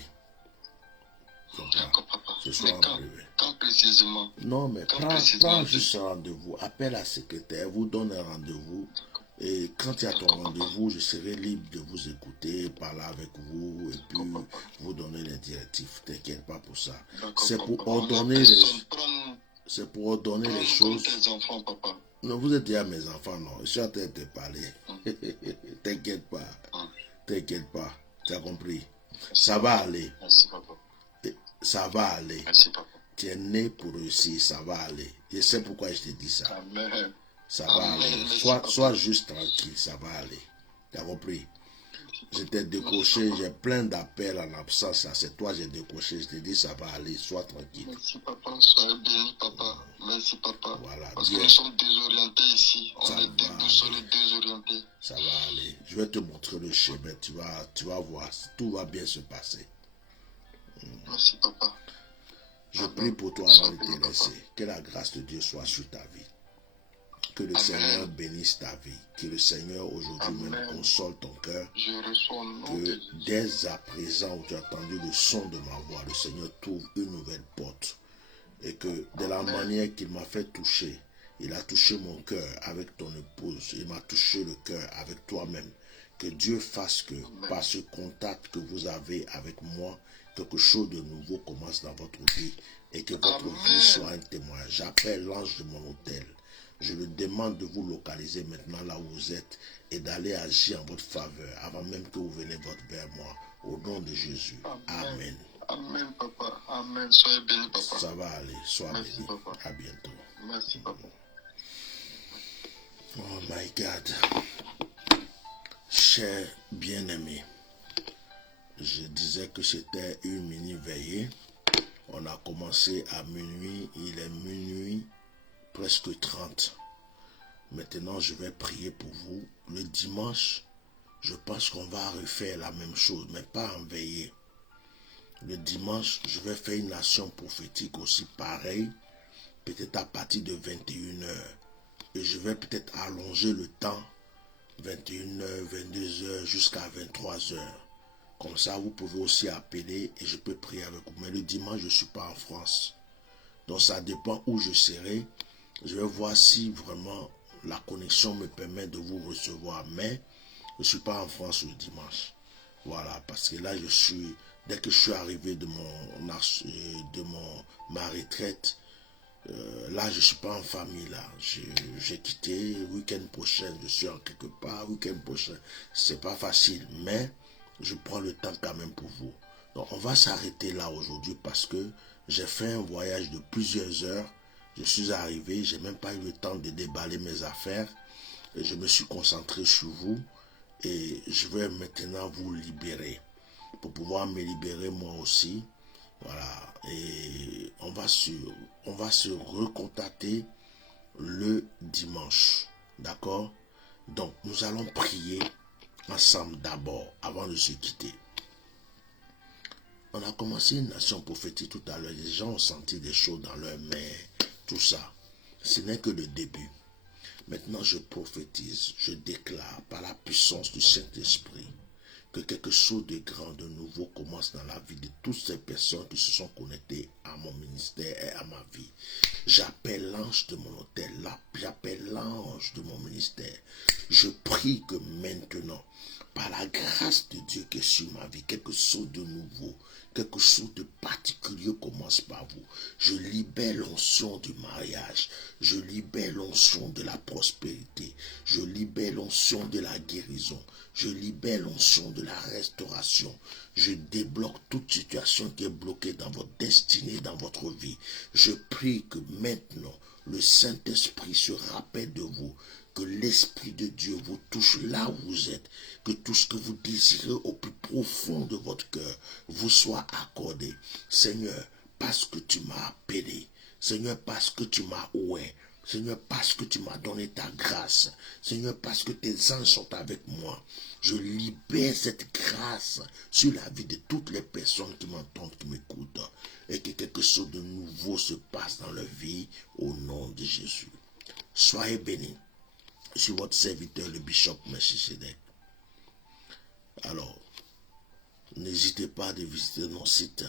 D'accord, papa. Ce soit en privé. Quand précisément? Non, mais prends juste un rendez-vous. Appelle la secrétaire, vous donne un rendez-vous. Et quand il y a ton rendez-vous, je serai libre de vous écouter, parler avec vous et puis vous donner les directives. T'inquiète pas pour ça. C'est pour ordonner les choses. Tes enfants, papa. Non, vous êtes déjà mes enfants, non. Je suis en train de te parler. T'inquiète pas. T'inquiète pas. Tu as compris? Ça va aller. Merci, papa. Ça va aller. Merci, papa. Tu es né pour réussir, ça va aller. Je sais pourquoi je te dis ça. Amen. Ça va aller. Sois juste tranquille, ça va aller. Tu as compris? Je t'ai décoché, j'ai plein d'appels en absence. C'est toi j'ai décoché. Je te dis ça va aller, sois tranquille. Merci, papa. Sois béni, papa. Merci, papa. Voilà. Parce que nous sommes désorientés ici. On est déboussolés, désorientés. Ça va aller. Je vais te montrer le chemin. Tu vas voir. Tout va bien se passer. Merci, papa. Je prie pour toi avant de te laisser. Que la grâce de Dieu soit sur ta vie. Que le Seigneur bénisse ta vie. Que le Seigneur aujourd'hui même console ton cœur. Que dès à présent où tu as entendu le son de ma voix, le Seigneur trouve une nouvelle porte. Et que de la manière qu'il m'a fait toucher, il a touché mon cœur avec ton épouse. Il m'a touché le cœur avec toi-même. Que Dieu fasse que par ce contact que vous avez avec moi, quelque chose de nouveau commence dans votre vie et que votre vie soit un témoin. J'appelle l'ange de mon hôtel. Je lui demande de vous localiser maintenant là où vous êtes et d'aller agir en votre faveur avant même que vous venez vers moi. Au nom de Jésus. Amen. Amen, papa. Amen. Soyez béni, papa. Ça va aller. Sois béni. Papa. À bientôt. Merci, papa. Oh my God. Cher bien-aimé, je disais que c'était une mini-veillée. On a commencé à minuit. Il est minuit presque 30. Maintenant, je vais prier pour vous. Le dimanche, je pense qu'on va refaire la même chose, mais pas en veillée. Le dimanche, je vais faire une action prophétique aussi pareille, peut-être à partir de 21h. Et je vais peut-être allonger le temps, 21h, 22h, jusqu'à 23h. Comme ça, vous pouvez aussi appeler et je peux prier avec vous. Mais le dimanche, je ne suis pas en France. Donc, ça dépend où je serai. Je vais voir si vraiment la connexion me permet de vous recevoir. Mais je ne suis pas en France le dimanche. Voilà, parce que là, dès que je suis arrivé de ma retraite, là, je ne suis pas en famille. Là, j'ai quitté. Week-end prochain, je suis en quelque part. Week-end prochain, c'est pas facile. Mais je prends le temps quand même pour vous. Donc, on va s'arrêter là aujourd'hui parce que j'ai fait un voyage de plusieurs heures. Je suis arrivé, j'ai même pas eu le temps de déballer mes affaires. Et je me suis concentré sur vous. Et je vais maintenant vous libérer. Pour pouvoir me libérer moi aussi. Voilà. Et on va se recontacter le dimanche. D'accord? Donc, nous allons prier ensemble d'abord, avant de se quitter. On a commencé une nation prophétique tout à l'heure. Les gens ont senti des choses dans leurs mains. Tout ça. Ce n'est que le début. Maintenant, je prophétise, je déclare par la puissance du Saint-Esprit que quelque chose de grand, de nouveau commence dans la vie de toutes ces personnes qui se sont connectées à mon ministère et à ma vie. J'appelle l'ange de mon hôtel, j'appelle l'ange de mon ministère. Je prie que maintenant, par la grâce de Dieu qui est sur ma vie, quelque chose de nouveau, quelque chose de particulier commence par vous. Je libère l'onction du mariage. Je libère l'onction de la prospérité. Je libère l'onction de la guérison. Je libère l'onction de la restauration. Je débloque toute situation qui est bloquée dans votre destinée, dans votre vie. Je prie que maintenant, le Saint-Esprit se rappelle de vous. Que l'Esprit de Dieu vous touche là où vous êtes. Que tout ce que vous désirez au plus profond de votre cœur vous soit accordé. Seigneur, parce que tu m'as appelé. Seigneur, parce que tu m'as oué. Seigneur, parce que tu m'as donné ta grâce. Seigneur, parce que tes anges sont avec moi. Je libère cette grâce sur la vie de toutes les personnes qui m'entendent, qui m'écoutent. Et que quelque chose de nouveau se passe dans leur vie au nom de Jésus. Soyez bénis. Je suis votre serviteur, le bishop Melchisedec. Alors, n'hésitez pas de visiter notre site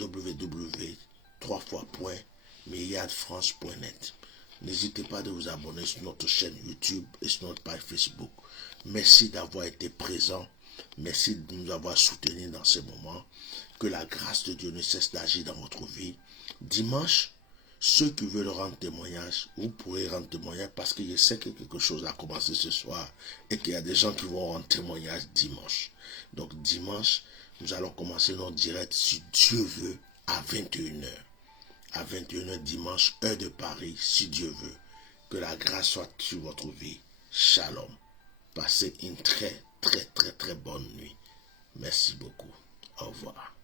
www.myriadefrance.net. N'hésitez pas de vous abonner sur notre chaîne YouTube et sur notre page Facebook. Merci d'avoir été présent. Merci de nous avoir soutenus dans ces moments. Que la grâce de Dieu ne cesse d'agir dans votre vie. Dimanche, ceux qui veulent rendre témoignage, vous pourrez rendre témoignage parce que je sais que quelque chose a commencé ce soir et qu'il y a des gens qui vont rendre témoignage dimanche. Donc dimanche, nous allons commencer notre direct, si Dieu veut, à 21h. À 21h dimanche, heure de Paris, si Dieu veut. Que la grâce soit sur votre vie. Shalom. Passez une très, très, très, très bonne nuit. Merci beaucoup. Au revoir.